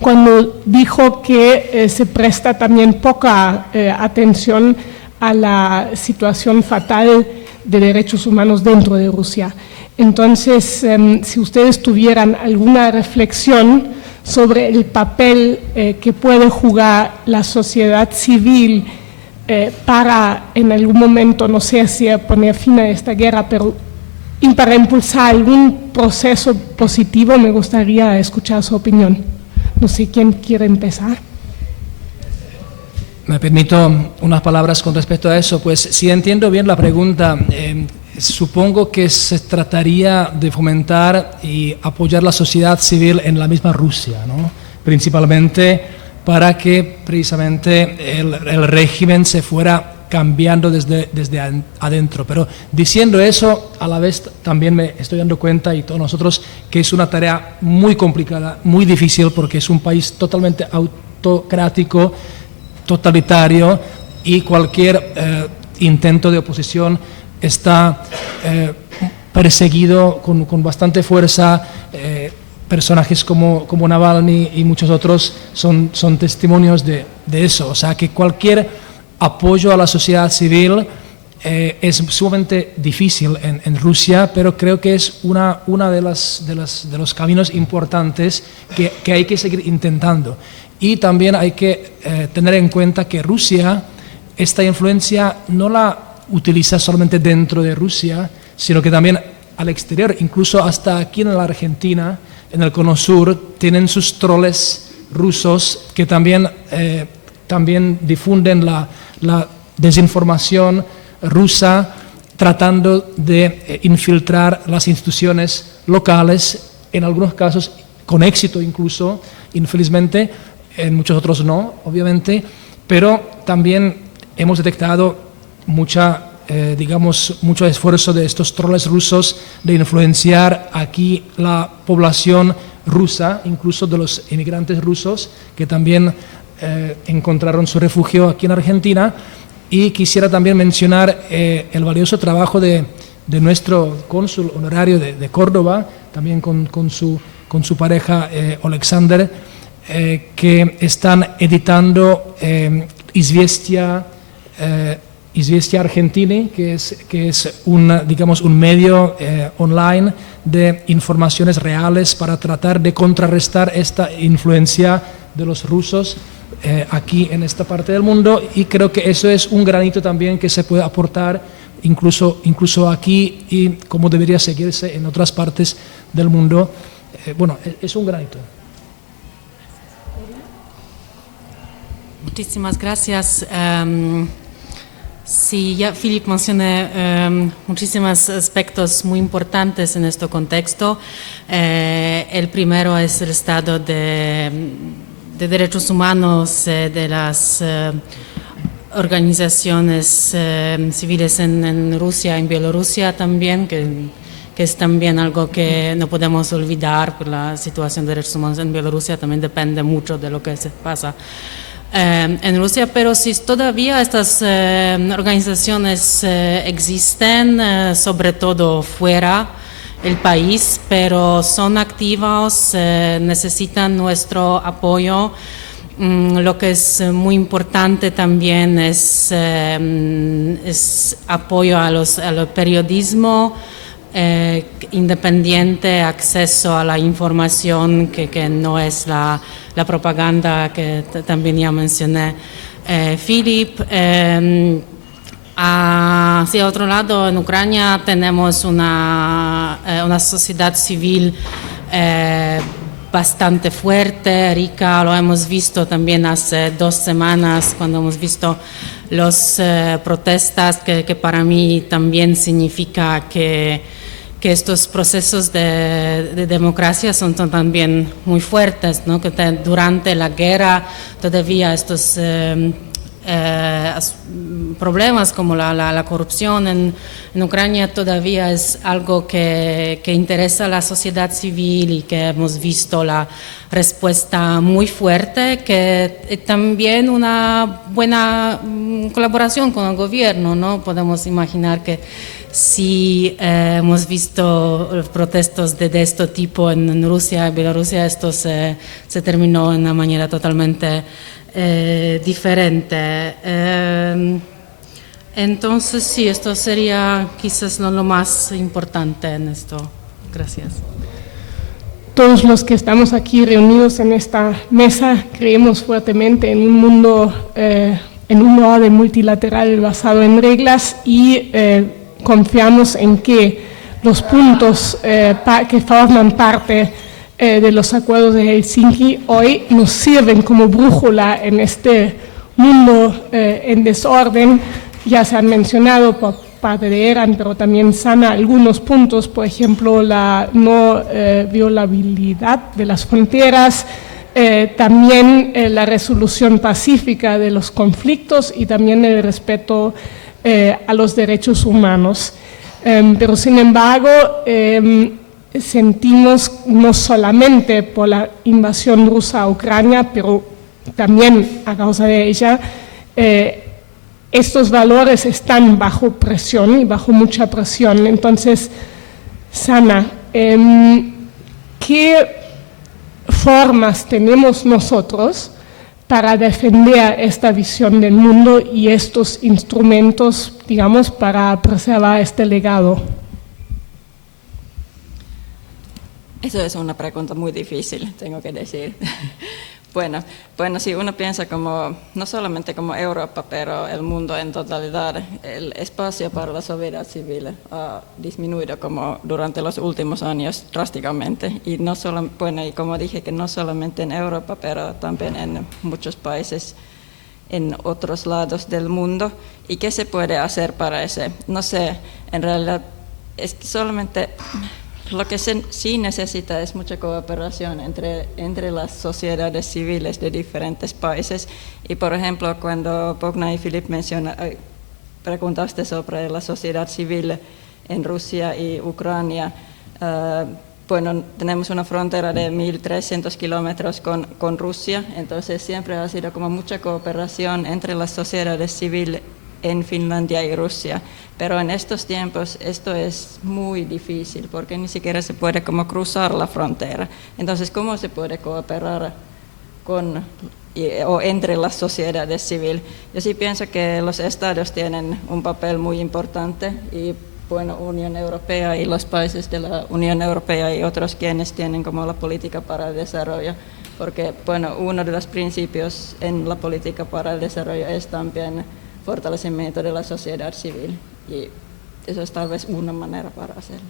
cuando dijo que se presta también poca atención a la situación fatal de derechos humanos dentro de Rusia. Entonces, si ustedes tuvieran alguna reflexión sobre el papel que puede jugar la sociedad civil para, en algún momento, no sé si poner fin a esta guerra, pero para impulsar algún proceso positivo, me gustaría escuchar su opinión. No sé quién quiere empezar. Me permito unas palabras con respecto a eso. Pues si entiendo bien la pregunta, supongo que se trataría de fomentar y apoyar la sociedad civil en la misma Rusia, ¿no? Principalmente para que precisamente el régimen se fuera cambiando desde adentro. Pero diciendo eso, a la vez también me estoy dando cuenta, y todos nosotros, que es una tarea muy complicada, muy difícil, porque es un país totalmente autocrático, totalitario, y cualquier intento de oposición está perseguido con bastante fuerza. Personajes como Navalny y muchos otros son testimonios de eso. O sea, que cualquier apoyo a la sociedad civil es sumamente difícil en Rusia, pero creo que es una de los caminos importantes que hay que seguir intentando. Y también hay que tener en cuenta que Rusia, esta influencia no la utiliza solamente dentro de Rusia, sino que también al exterior, incluso hasta aquí en la Argentina, en el Cono Sur, tienen sus troles rusos que también difunden la desinformación rusa, tratando de infiltrar las instituciones locales, en algunos casos con éxito incluso, infelizmente, en muchos otros no, obviamente, pero también hemos detectado mucho esfuerzo de estos troles rusos de influenciar aquí la población rusa, incluso de los inmigrantes rusos que también encontraron su refugio aquí en Argentina. Y quisiera también mencionar el valioso trabajo de nuestro cónsul honorario de Córdoba, también con su pareja Alexander, que están editando Izviestia Argentini, que es un medio online de informaciones reales para tratar de contrarrestar esta influencia de los rusos aquí en esta parte del mundo, y creo que eso es un granito también que se puede aportar incluso aquí, y como debería seguirse en otras partes del mundo. Es un granito. Muchísimas gracias. Sí, ya Philip mencionó muchísimos aspectos muy importantes en este contexto. El primero es el estado de derechos humanos de las organizaciones civiles en Rusia, en Bielorrusia también, que es también algo que no podemos olvidar, por la situación de derechos humanos en Bielorrusia también depende mucho de lo que se pasa en Rusia, pero si todavía estas organizaciones existen, sobre todo fuera del país, pero son activos, necesitan nuestro apoyo. Lo que es muy importante también es apoyo al periodismo independiente, acceso a la información que no es la propaganda que también ya mencioné Philip. Hacia otro lado, en Ucrania tenemos una sociedad civil bastante fuerte, rica. Lo hemos visto también hace 2 semanas cuando hemos visto las protestas, que para mí también significa que estos procesos de democracia son también muy fuertes, ¿no? Que durante la guerra todavía estos problemas como la corrupción en Ucrania todavía es algo que interesa a la sociedad civil, y que hemos visto la respuesta muy fuerte, que también una buena colaboración con el gobierno, ¿no? Podemos imaginar que si hemos visto protestos de este tipo en Rusia y Bielorrusia, esto se terminó de una manera totalmente diferente. Entonces sí, esto sería quizás no lo más importante en esto. Gracias. Todos los que estamos aquí reunidos en esta mesa creemos fuertemente en un mundo, en un orden multilateral basado en reglas, y confiamos en que los puntos que forman parte de los acuerdos de Helsinki hoy nos sirven como brújula en este mundo en desorden. Ya se han mencionado por parte de Eran, pero también sana algunos puntos, por ejemplo, la no violabilidad de las fronteras, también la resolución pacífica de los conflictos y también el respeto a los derechos humanos. Pero sin embargo, sentimos no solamente por la invasión rusa a Ucrania, pero también a causa de ella, estos valores están bajo presión y bajo mucha presión. Entonces, Sana, ¿qué formas tenemos nosotros para defender esta visión del mundo y estos instrumentos, digamos, para preservar este legado? Eso es una pregunta muy difícil, tengo que decir. Bueno, si uno piensa como, no solamente como Europa, pero el mundo en totalidad, el espacio para la sociedad civil ha disminuido como durante los últimos años drásticamente. Y no solo, bueno, y como dije, que no solamente en Europa, pero también en muchos países en otros lados del mundo. ¿Y qué se puede hacer para eso? No sé, en realidad es que solamente... Lo que sí necesita es mucha cooperación entre las sociedades civiles de diferentes países. Y por ejemplo, cuando Bogna y Filip preguntaste sobre la sociedad civil en Rusia y Ucrania, bueno, tenemos una frontera de 1.300 kilómetros con Rusia, entonces siempre ha sido como mucha cooperación entre las sociedades civiles en Finlandia y Rusia, pero en estos tiempos esto es muy difícil porque ni siquiera se puede como cruzar la frontera. Entonces, ¿cómo se puede cooperar o entre las sociedades civiles? Yo sí pienso que los estados tienen un papel muy importante y bueno, Unión Europea y los países de la Unión Europea y otros quienes tienen como la política para el desarrollo, porque bueno, uno de los principios en la política para el desarrollo es también fortalecimiento de la sociedad civil y eso es tal vez una manera para hacerlo.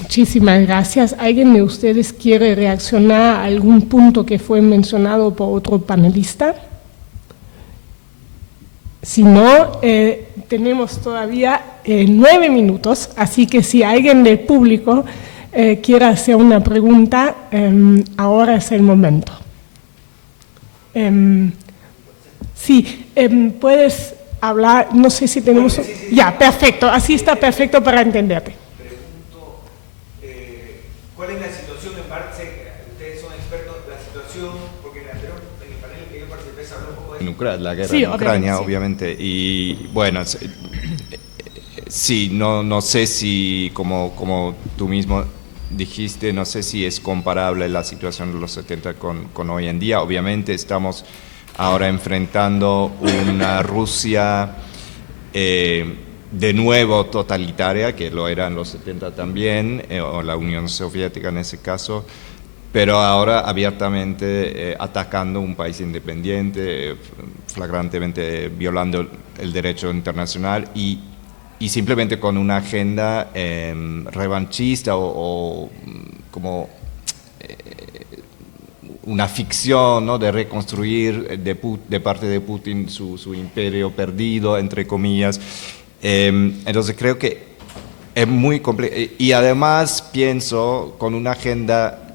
Muchísimas gracias. ¿Alguien de ustedes quiere reaccionar a algún punto que fue mencionado por otro panelista? Si no, tenemos todavía 9 minutos, así que si alguien del público quiere hacer una pregunta, ahora es el momento. Sí, puedes hablar, no sé si tenemos... Sí. Ya, perfecto, así está perfecto para entenderte. Pregunto, ¿cuál es la situación en parte? Ustedes son expertos en la situación, porque en el panel que yo participé se habló un poco de... En Ucrania, la guerra sí, en Ucrania, sí. obviamente, y bueno, sí, no sé si, como tú mismo dijiste, no sé si es comparable la situación de los 70 con hoy en día. Obviamente estamos ahora enfrentando una Rusia de nuevo totalitaria, que lo era en los 70 también, o la Unión Soviética en ese caso, pero ahora abiertamente atacando un país independiente, flagrantemente violando el derecho internacional y simplemente con una agenda revanchista o como una ficción, ¿no?, de reconstruir de parte de Putin su imperio perdido, entre comillas. Entonces creo que es muy complejo. Y además pienso con una agenda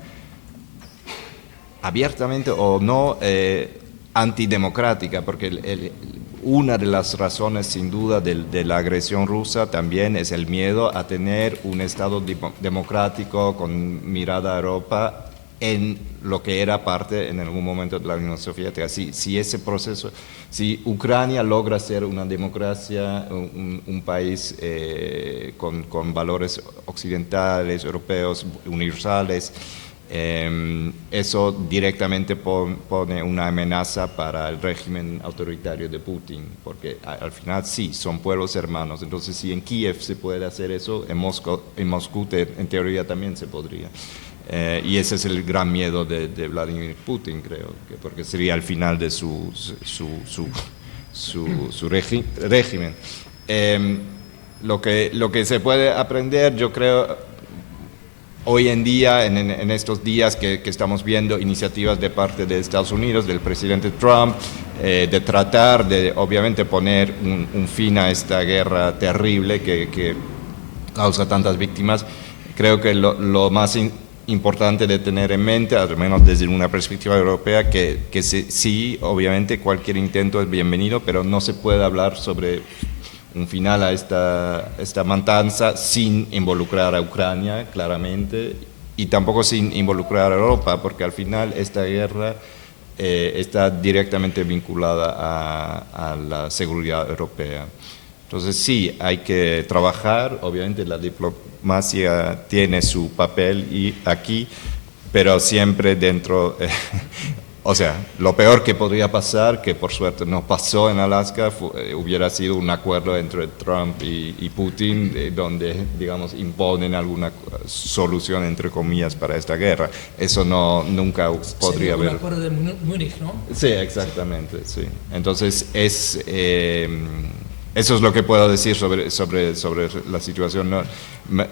abiertamente o no antidemocrática, porque una de las razones sin duda de la agresión rusa también es el miedo a tener un Estado democrático con mirada a Europa en lo que era parte en algún momento de la Unión Soviética. Si ese proceso, si Ucrania logra ser una democracia, un país con valores occidentales, europeos, universales, eso directamente pone una amenaza para el régimen autoritario de Putin, porque al final sí, son pueblos hermanos. Entonces, si en Kiev se puede hacer eso, en Moscú en teoría también se podría. Y ese es el gran miedo de Vladimir Putin, creo, porque sería el final de su régimen. Lo que se puede aprender, yo creo, hoy en día, en estos días que estamos viendo iniciativas de parte de Estados Unidos, del presidente Trump, de tratar de, obviamente, poner un fin a esta guerra terrible que causa tantas víctimas, creo que lo más importante de tener en mente, al menos desde una perspectiva europea, que sí, obviamente cualquier intento es bienvenido, pero no se puede hablar sobre un final a esta matanza sin involucrar a Ucrania, claramente, y tampoco sin involucrar a Europa, porque al final esta guerra está directamente vinculada a la seguridad europea. Entonces sí, hay que trabajar, obviamente la diplomacia tiene su papel aquí, pero siempre dentro, o sea, lo peor que podría pasar, que por suerte no pasó en Alaska, hubiera sido un acuerdo entre Trump y Putin, donde, digamos, imponen alguna solución, entre comillas, para esta guerra. Eso nunca podría haber. Un acuerdo de Múnich, ¿no? Sí, exactamente, sí. Entonces, eso es lo que puedo decir sobre la situación. ¿No?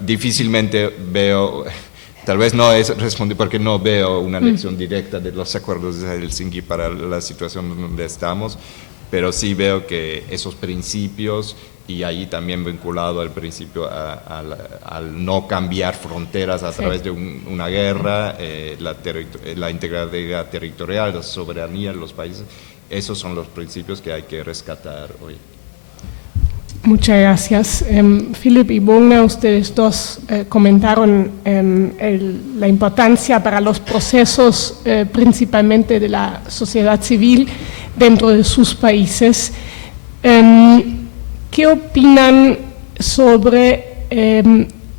Difícilmente veo, tal vez no es responder porque no veo una lección directa de los acuerdos de Helsinki para la situación donde estamos, pero sí veo que esos principios, y ahí también vinculado al principio al no cambiar fronteras a través de una guerra, la integridad territorial, la soberanía de los países, esos son los principios que hay que rescatar hoy. Muchas gracias. Philip y Bogna, ustedes dos comentaron la importancia para los procesos principalmente de la sociedad civil dentro de sus países. ¿Qué opinan sobre,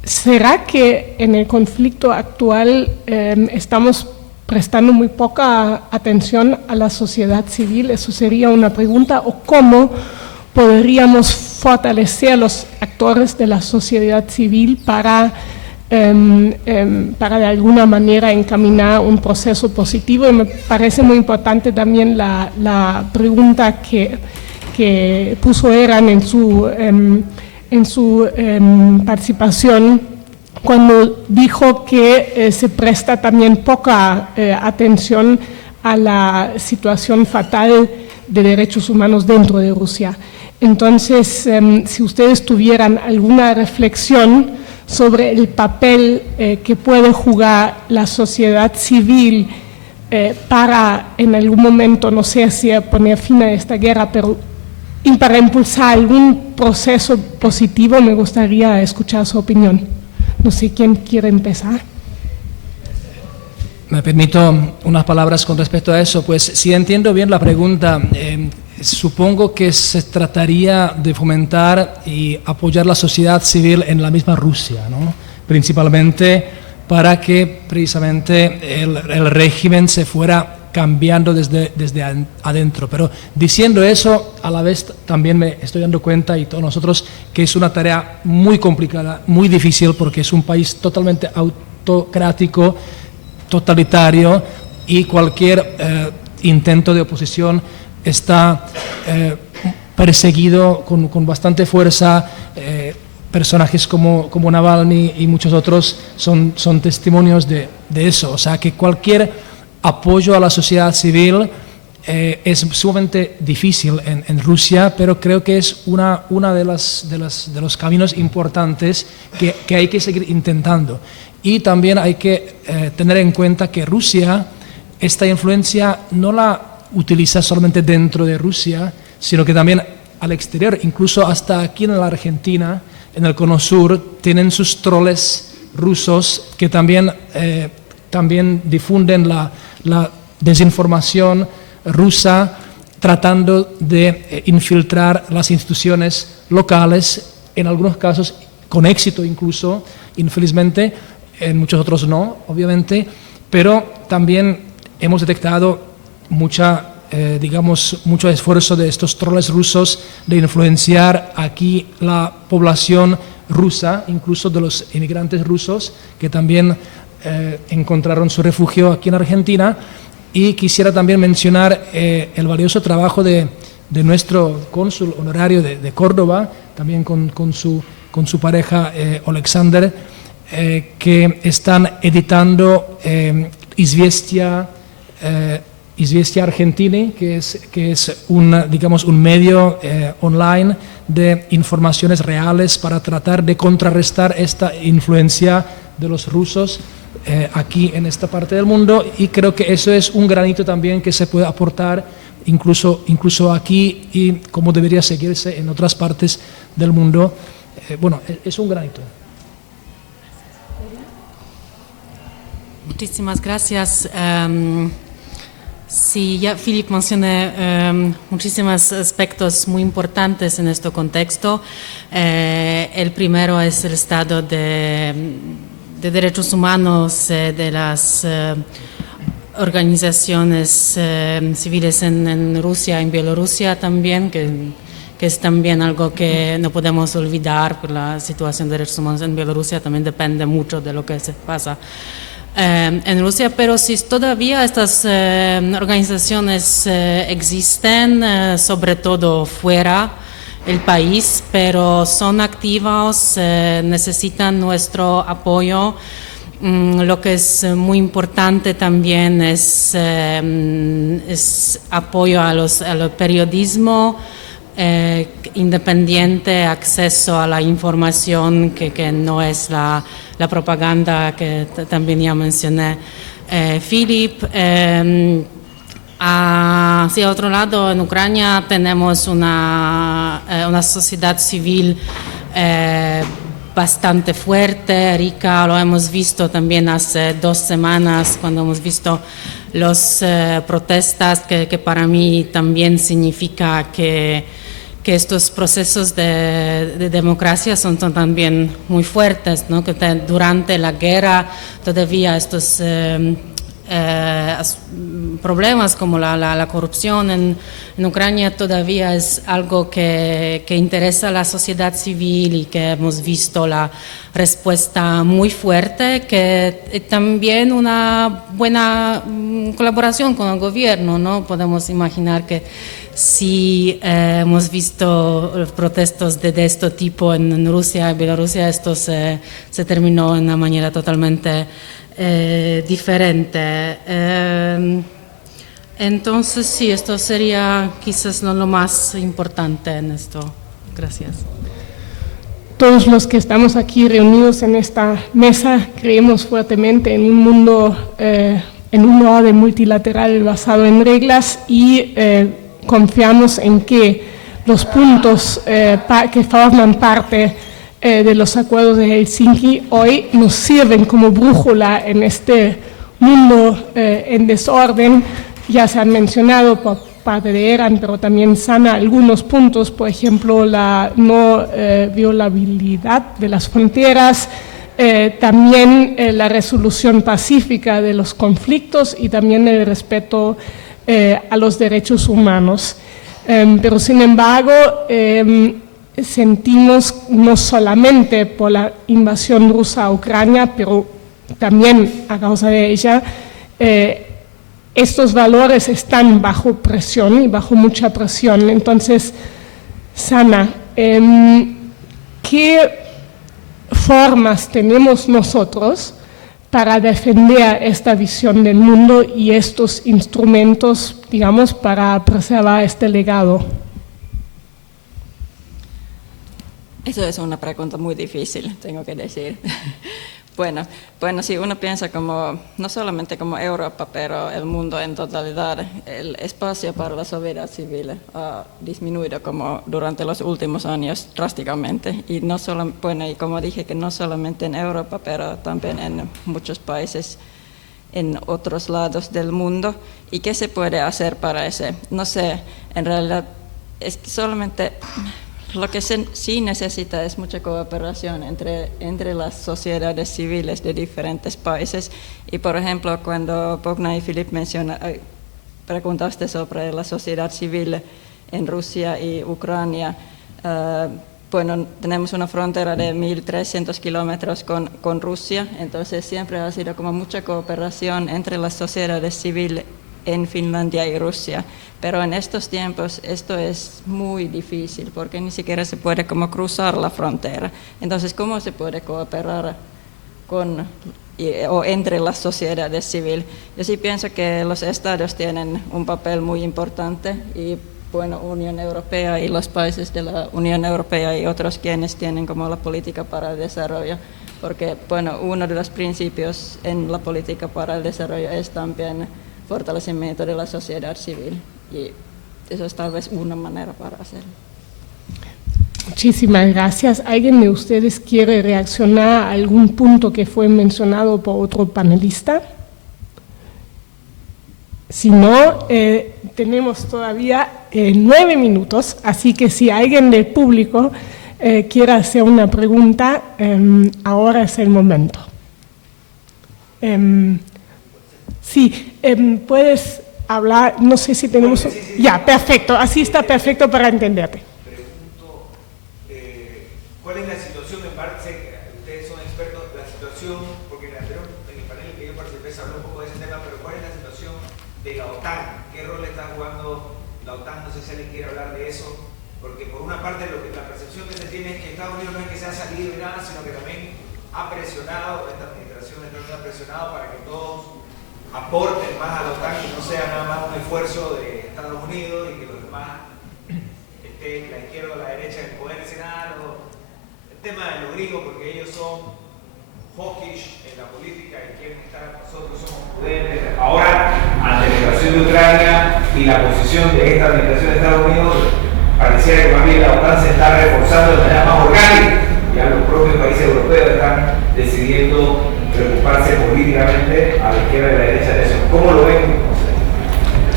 será que en el conflicto actual estamos prestando muy poca atención a la sociedad civil? Eso sería una pregunta. ¿O cómo podríamos fortalecer a los actores de la sociedad civil para de alguna manera encaminar un proceso positivo? Y me parece muy importante también la pregunta que puso Eran en su participación, cuando dijo que se presta también poca atención a la situación fatal de derechos humanos dentro de Rusia. Entonces, si ustedes tuvieran alguna reflexión sobre el papel que puede jugar la sociedad civil para en algún momento, no sé si poner fin a esta guerra, pero para impulsar algún proceso positivo, me gustaría escuchar su opinión. No sé quién quiere empezar. Me permito unas palabras con respecto a eso. Pues si entiendo bien la pregunta, supongo que se trataría de fomentar y apoyar la sociedad civil en la misma Rusia, ¿no? Principalmente para que precisamente el régimen se fuera cambiando desde adentro. Pero diciendo eso, a la vez también me estoy dando cuenta, y todos nosotros, que es una tarea muy complicada, muy difícil, porque es un país totalmente autocrático, totalitario, y cualquier intento de oposición está perseguido con bastante fuerza. Personajes como Navalny y muchos otros son testimonios de eso. O sea que cualquier apoyo a la sociedad civil es sumamente difícil en Rusia, pero creo que es una de los caminos importantes que hay que seguir intentando. Y también hay que tener en cuenta que Rusia, esta influencia no la utiliza solamente dentro de Rusia, sino que también al exterior, incluso hasta aquí en la Argentina, en el Cono Sur, tienen sus troles rusos que también difunden la desinformación rusa, tratando de infiltrar las instituciones locales, en algunos casos con éxito incluso, infelizmente, en muchos otros no, obviamente, pero también hemos detectado mucho esfuerzo de estos troles rusos de influenciar aquí la población rusa, incluso de los inmigrantes rusos que también encontraron su refugio aquí en Argentina. Y quisiera también mencionar el valioso trabajo de nuestro cónsul honorario de Córdoba, también con su pareja Alexander, que están editando Izviestia Argentini, que es un medio online de informaciones reales para tratar de contrarrestar esta influencia de los rusos aquí en esta parte del mundo, y creo que eso es un granito también que se puede aportar incluso aquí y como debería seguirse en otras partes del mundo. Bueno, es un granito. Muchísimas gracias. Sí, ya Philip mencionó muchísimos aspectos muy importantes en este contexto. El primero es el estado de derechos humanos de las organizaciones civiles en Rusia, en Bielorrusia también, que es también algo que no podemos olvidar, porque la situación de derechos humanos en Bielorrusia también depende mucho de lo que se pasa en Rusia, pero si todavía estas organizaciones existen, sobre todo fuera del país, pero son activos, necesitan nuestro apoyo. Lo que es muy importante también es apoyo al periodismo independiente, acceso a la información que no es la propaganda que también ya mencioné Philip. Hacia otro lado, en Ucrania tenemos una sociedad civil bastante fuerte, rica. Lo hemos visto también hace 2 semanas cuando hemos visto las protestas, que para mí también significa que estos procesos de democracia son también muy fuertes, ¿no? Que durante la guerra todavía estos problemas como la corrupción en Ucrania todavía es algo que interesa a la sociedad civil, y que hemos visto la respuesta muy fuerte, que también una buena colaboración con el gobierno, ¿no? Podemos imaginar que si hemos visto protestos de este tipo en Rusia y Bielorrusia, esto se terminó de una manera totalmente diferente. Entonces sí, esto sería quizás no lo más importante en esto. Gracias. Todos los que estamos aquí reunidos en esta mesa creemos fuertemente en un mundo, en un orden multilateral basado en reglas, y confiamos en que los puntos que forman parte de los acuerdos de Helsinki hoy nos sirven como brújula en este mundo en desorden. Ya se han mencionado por parte de Eran, pero también Sana, algunos puntos, por ejemplo, la no violabilidad de las fronteras, también la resolución pacífica de los conflictos, y también el respeto a los derechos humanos. Pero sin embargo, sentimos no solamente por la invasión rusa a Ucrania, pero también a causa de ella, estos valores están bajo presión y bajo mucha presión. Entonces, Sana, ¿qué formas tenemos nosotros para defender esta visión del mundo y estos instrumentos, digamos, para preservar este legado? Eso es una pregunta muy difícil, tengo que decir. Bueno, si uno piensa como, no solamente como Europa, pero el mundo en totalidad, el espacio para la sociedad civil ha disminuido como durante los últimos años drásticamente. Y no solo, y como dije, que no solamente en Europa, pero también en muchos países en otros lados del mundo. ¿Y qué se puede hacer para eso? No sé, en realidad es que solamente lo que sí necesita es mucha cooperación entre las sociedades civiles de diferentes países. Y por ejemplo, cuando Bogna y Philip preguntaste sobre la sociedad civil en Rusia y Ucrania, tenemos una frontera de 1.300 kilómetros con Rusia, entonces siempre ha sido como mucha cooperación entre las sociedades civiles en Finlandia y Rusia, pero en estos tiempos esto es muy difícil porque ni siquiera se puede como cruzar la frontera. Entonces, ¿cómo se puede cooperar o entre las sociedades civiles? Yo sí pienso que los estados tienen un papel muy importante, y bueno, Unión Europea y los países de la Unión Europea y otros quienes tienen como la política para el desarrollo, porque bueno, uno de los principios en la política para el desarrollo es también fortalecimiento de la sociedad civil y eso es tal vez una manera para hacerlo. Muchísimas gracias. ¿Alguien de ustedes quiere reaccionar a algún punto que fue mencionado por otro panelista? Si no, tenemos todavía 9 minutos, así que si alguien del público quiere hacer una pregunta, ahora es el momento. Sí, puedes hablar, no sé si tenemos... Sí. Ya, perfecto, así está perfecto para entenderte. Pregunto, ¿cuál es la situación en parte? Ustedes son expertos de la situación, porque en el panel en que yo participé se habló un poco de ese tema, pero ¿cuál es la situación de la OTAN? ¿Qué rol está jugando la OTAN? No sé si alguien quiere hablar de eso, porque por una parte la percepción que se tiene es que Estados Unidos no es que se ha salido de nada, sino que también ha presionado, esta administración ha presionado para que todos aporten más a la OTAN y no sea nada más un esfuerzo de Estados Unidos y que los demás estén la izquierda o la derecha en el poder del Senado. El tema de los gringos, porque ellos son hawkish en la política y quieren estar, nosotros somos prudentes. Ahora, ante la invasión de Ucrania y la posición de esta administración de Estados Unidos, pareciera que más bien la OTAN se está reforzando de manera más orgánica. Ya los propios países europeos están decidiendo preocuparse políticamente a la izquierda y a la derecha de eso. ¿Cómo lo ven?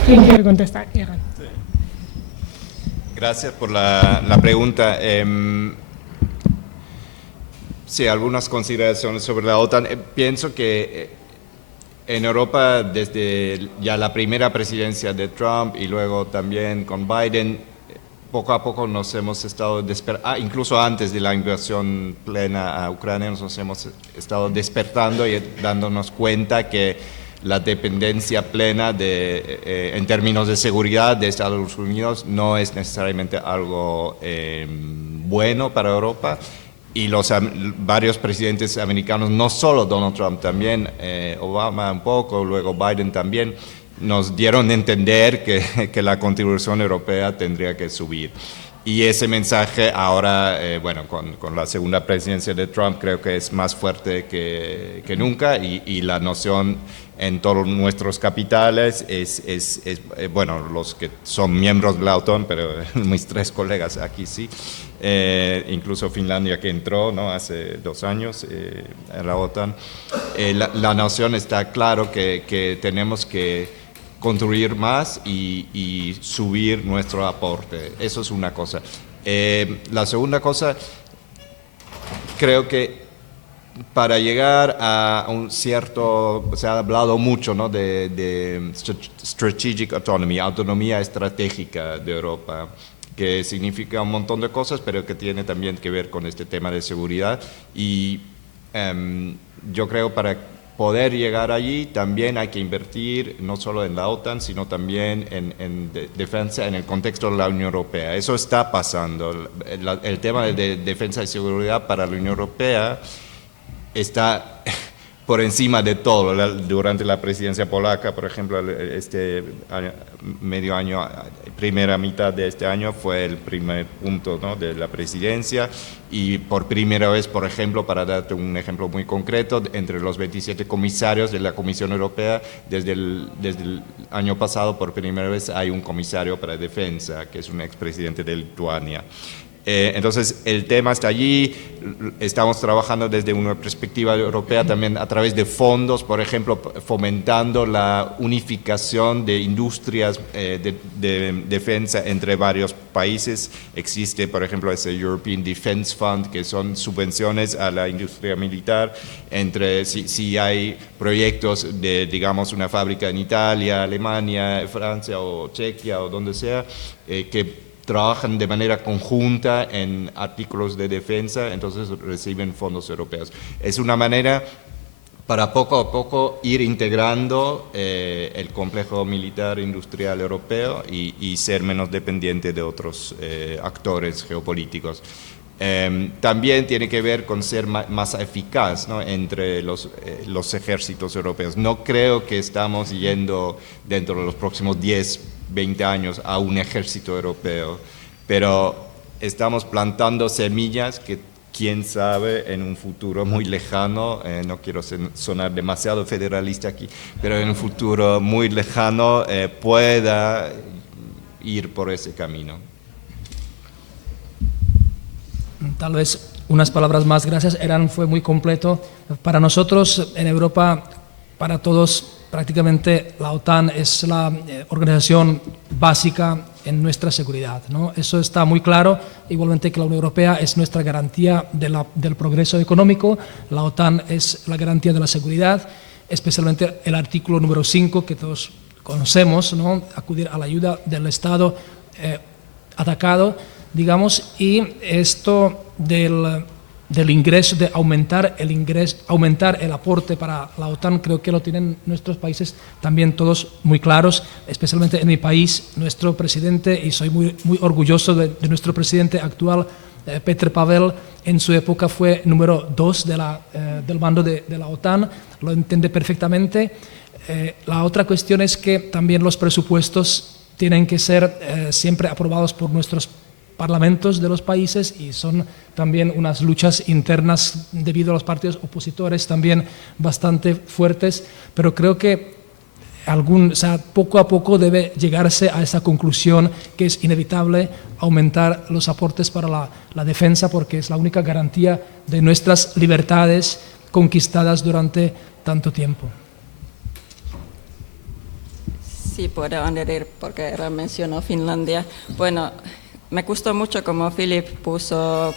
¿Quién quiere contestar? Eran. Gracias por la pregunta. Sí, algunas consideraciones sobre la OTAN. Pienso que en Europa, desde ya la primera presidencia de Trump y luego también con Biden, poco a poco nos hemos estado incluso antes de la invasión plena a Ucrania, nos hemos estado despertando y dándonos cuenta que la dependencia plena en términos de seguridad de Estados Unidos no es necesariamente algo bueno para Europa. Y varios presidentes americanos, no solo Donald Trump, también Obama un poco, luego Biden también, nos dieron a entender que la contribución europea tendría que subir. Y ese mensaje ahora, bueno, con la segunda presidencia de Trump creo que es más fuerte que nunca y la noción en todos nuestros capitales es bueno, los que son miembros de la OTAN, pero mis 3 colegas aquí sí, incluso Finlandia que entró, ¿no?, hace 2 años en la OTAN, la noción está claro que tenemos que construir más y subir nuestro aporte. Eso es una cosa. La segunda cosa, creo que para llegar a un cierto, se ha hablado mucho, ¿no?, de strategic autonomy, autonomía estratégica de Europa, que significa un montón de cosas, pero que tiene también que ver con este tema de seguridad. Y yo creo para poder llegar allí también hay que invertir no solo en la OTAN, sino también en defensa en el contexto de la Unión Europea. Eso está pasando. El tema de defensa y seguridad para la Unión Europea está por encima de todo. Durante la presidencia polaca, por ejemplo, este medio año, primera mitad de este año fue el primer punto, ¿no?, de la presidencia y por primera vez, por ejemplo, para darte un ejemplo muy concreto, entre los 27 comisarios de la Comisión Europea, desde el año pasado por primera vez hay un comisario para defensa, que es un expresidente de Lituania. Entonces, el tema está allí, estamos trabajando desde una perspectiva europea también a través de fondos, por ejemplo, fomentando la unificación de industrias de defensa entre varios países. Existe, por ejemplo, ese European Defense Fund, que son subvenciones a la industria militar, si hay proyectos de, digamos, una fábrica en Italia, Alemania, Francia o Chequia o donde sea, que trabajan de manera conjunta en artículos de defensa, entonces reciben fondos europeos. Es una manera para poco a poco ir integrando el complejo militar industrial europeo y ser menos dependiente de otros actores geopolíticos. También tiene que ver con ser más eficaz, ¿no?, entre los ejércitos europeos. No creo que estamos yendo dentro de los próximos 10 20 años a un ejército europeo, pero estamos plantando semillas que quién sabe en un futuro muy lejano, no quiero sonar demasiado federalista aquí, pero en un futuro muy lejano pueda ir por ese camino. Tal vez unas palabras más, gracias. Fue muy completo. Para nosotros en Europa, para todos, prácticamente la OTAN es la organización básica en nuestra seguridad, ¿no? Eso está muy claro, igualmente que la Unión Europea es nuestra garantía del progreso económico, la OTAN es la garantía de la seguridad, especialmente el artículo número 5 que todos conocemos, ¿no? Acudir a la ayuda del Estado atacado, digamos, y esto del ingreso, de aumentar el aporte para la OTAN, creo que lo tienen nuestros países también todos muy claros, especialmente en mi país, nuestro presidente, y soy muy orgulloso de nuestro presidente actual, Petr Pavel, en su época fue número 2 del mando de la OTAN, lo entiende perfectamente. La otra cuestión es que también los presupuestos tienen que ser siempre aprobados por nuestros parlamentos de los países y son también unas luchas internas debido a los partidos opositores también bastante fuertes, pero creo que poco a poco debe llegarse a esa conclusión que es inevitable aumentar los aportes para la defensa porque es la única garantía de nuestras libertades conquistadas durante tanto tiempo. Sí, puedo añadir porque mencionó Finlandia. Bueno, me gustó mucho como Philip puso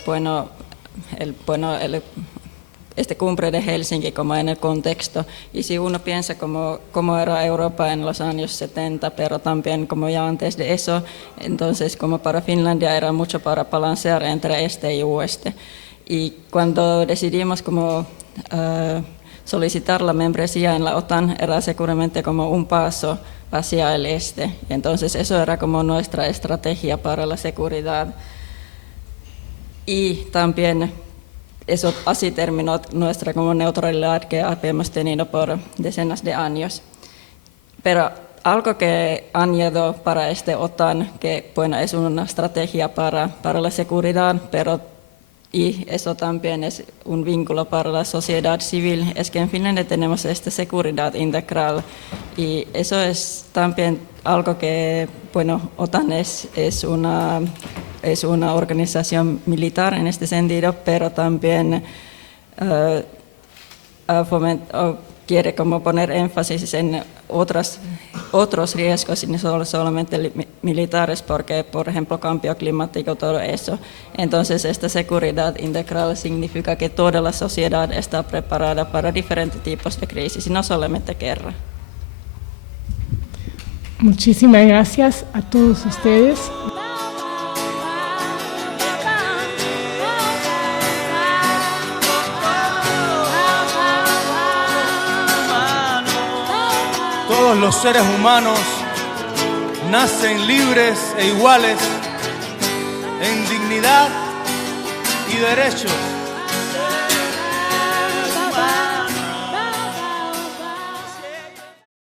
este cumbre de Helsinki como en el contexto. Y si uno piensa como era Europa en los años 70, pero también como ya antes de eso, entonces como para Finlandia era mucho para balancear entre este y oeste. Y cuando decidimos como solicitar la membresía en la OTAN era seguramente como un paso hacia el este. Y entonces eso era como nuestra estrategia para la seguridad. Y también eso así terminó nuestra como neutralidad que habíamos tenido por decenas de años. Pero algo que añado para este OTAN, que bueno, es una estrategia para la seguridad, y eso también es un vínculo para la sociedad civil, es que en Finlandia tenemos esta seguridad integral y eso es también algo que, bueno, OTAN es una organización militar en este sentido, pero también quiere como poner énfasis en otros riesgos y no solamente militares, porque por ejemplo cambio climático, todo eso. Entonces esta seguridad integral significa que toda la sociedad está preparada para diferentes tipos de crisis y no solamente guerra. Muchísimas gracias a todos ustedes. Todos los seres humanos nacen libres e iguales en dignidad y derechos.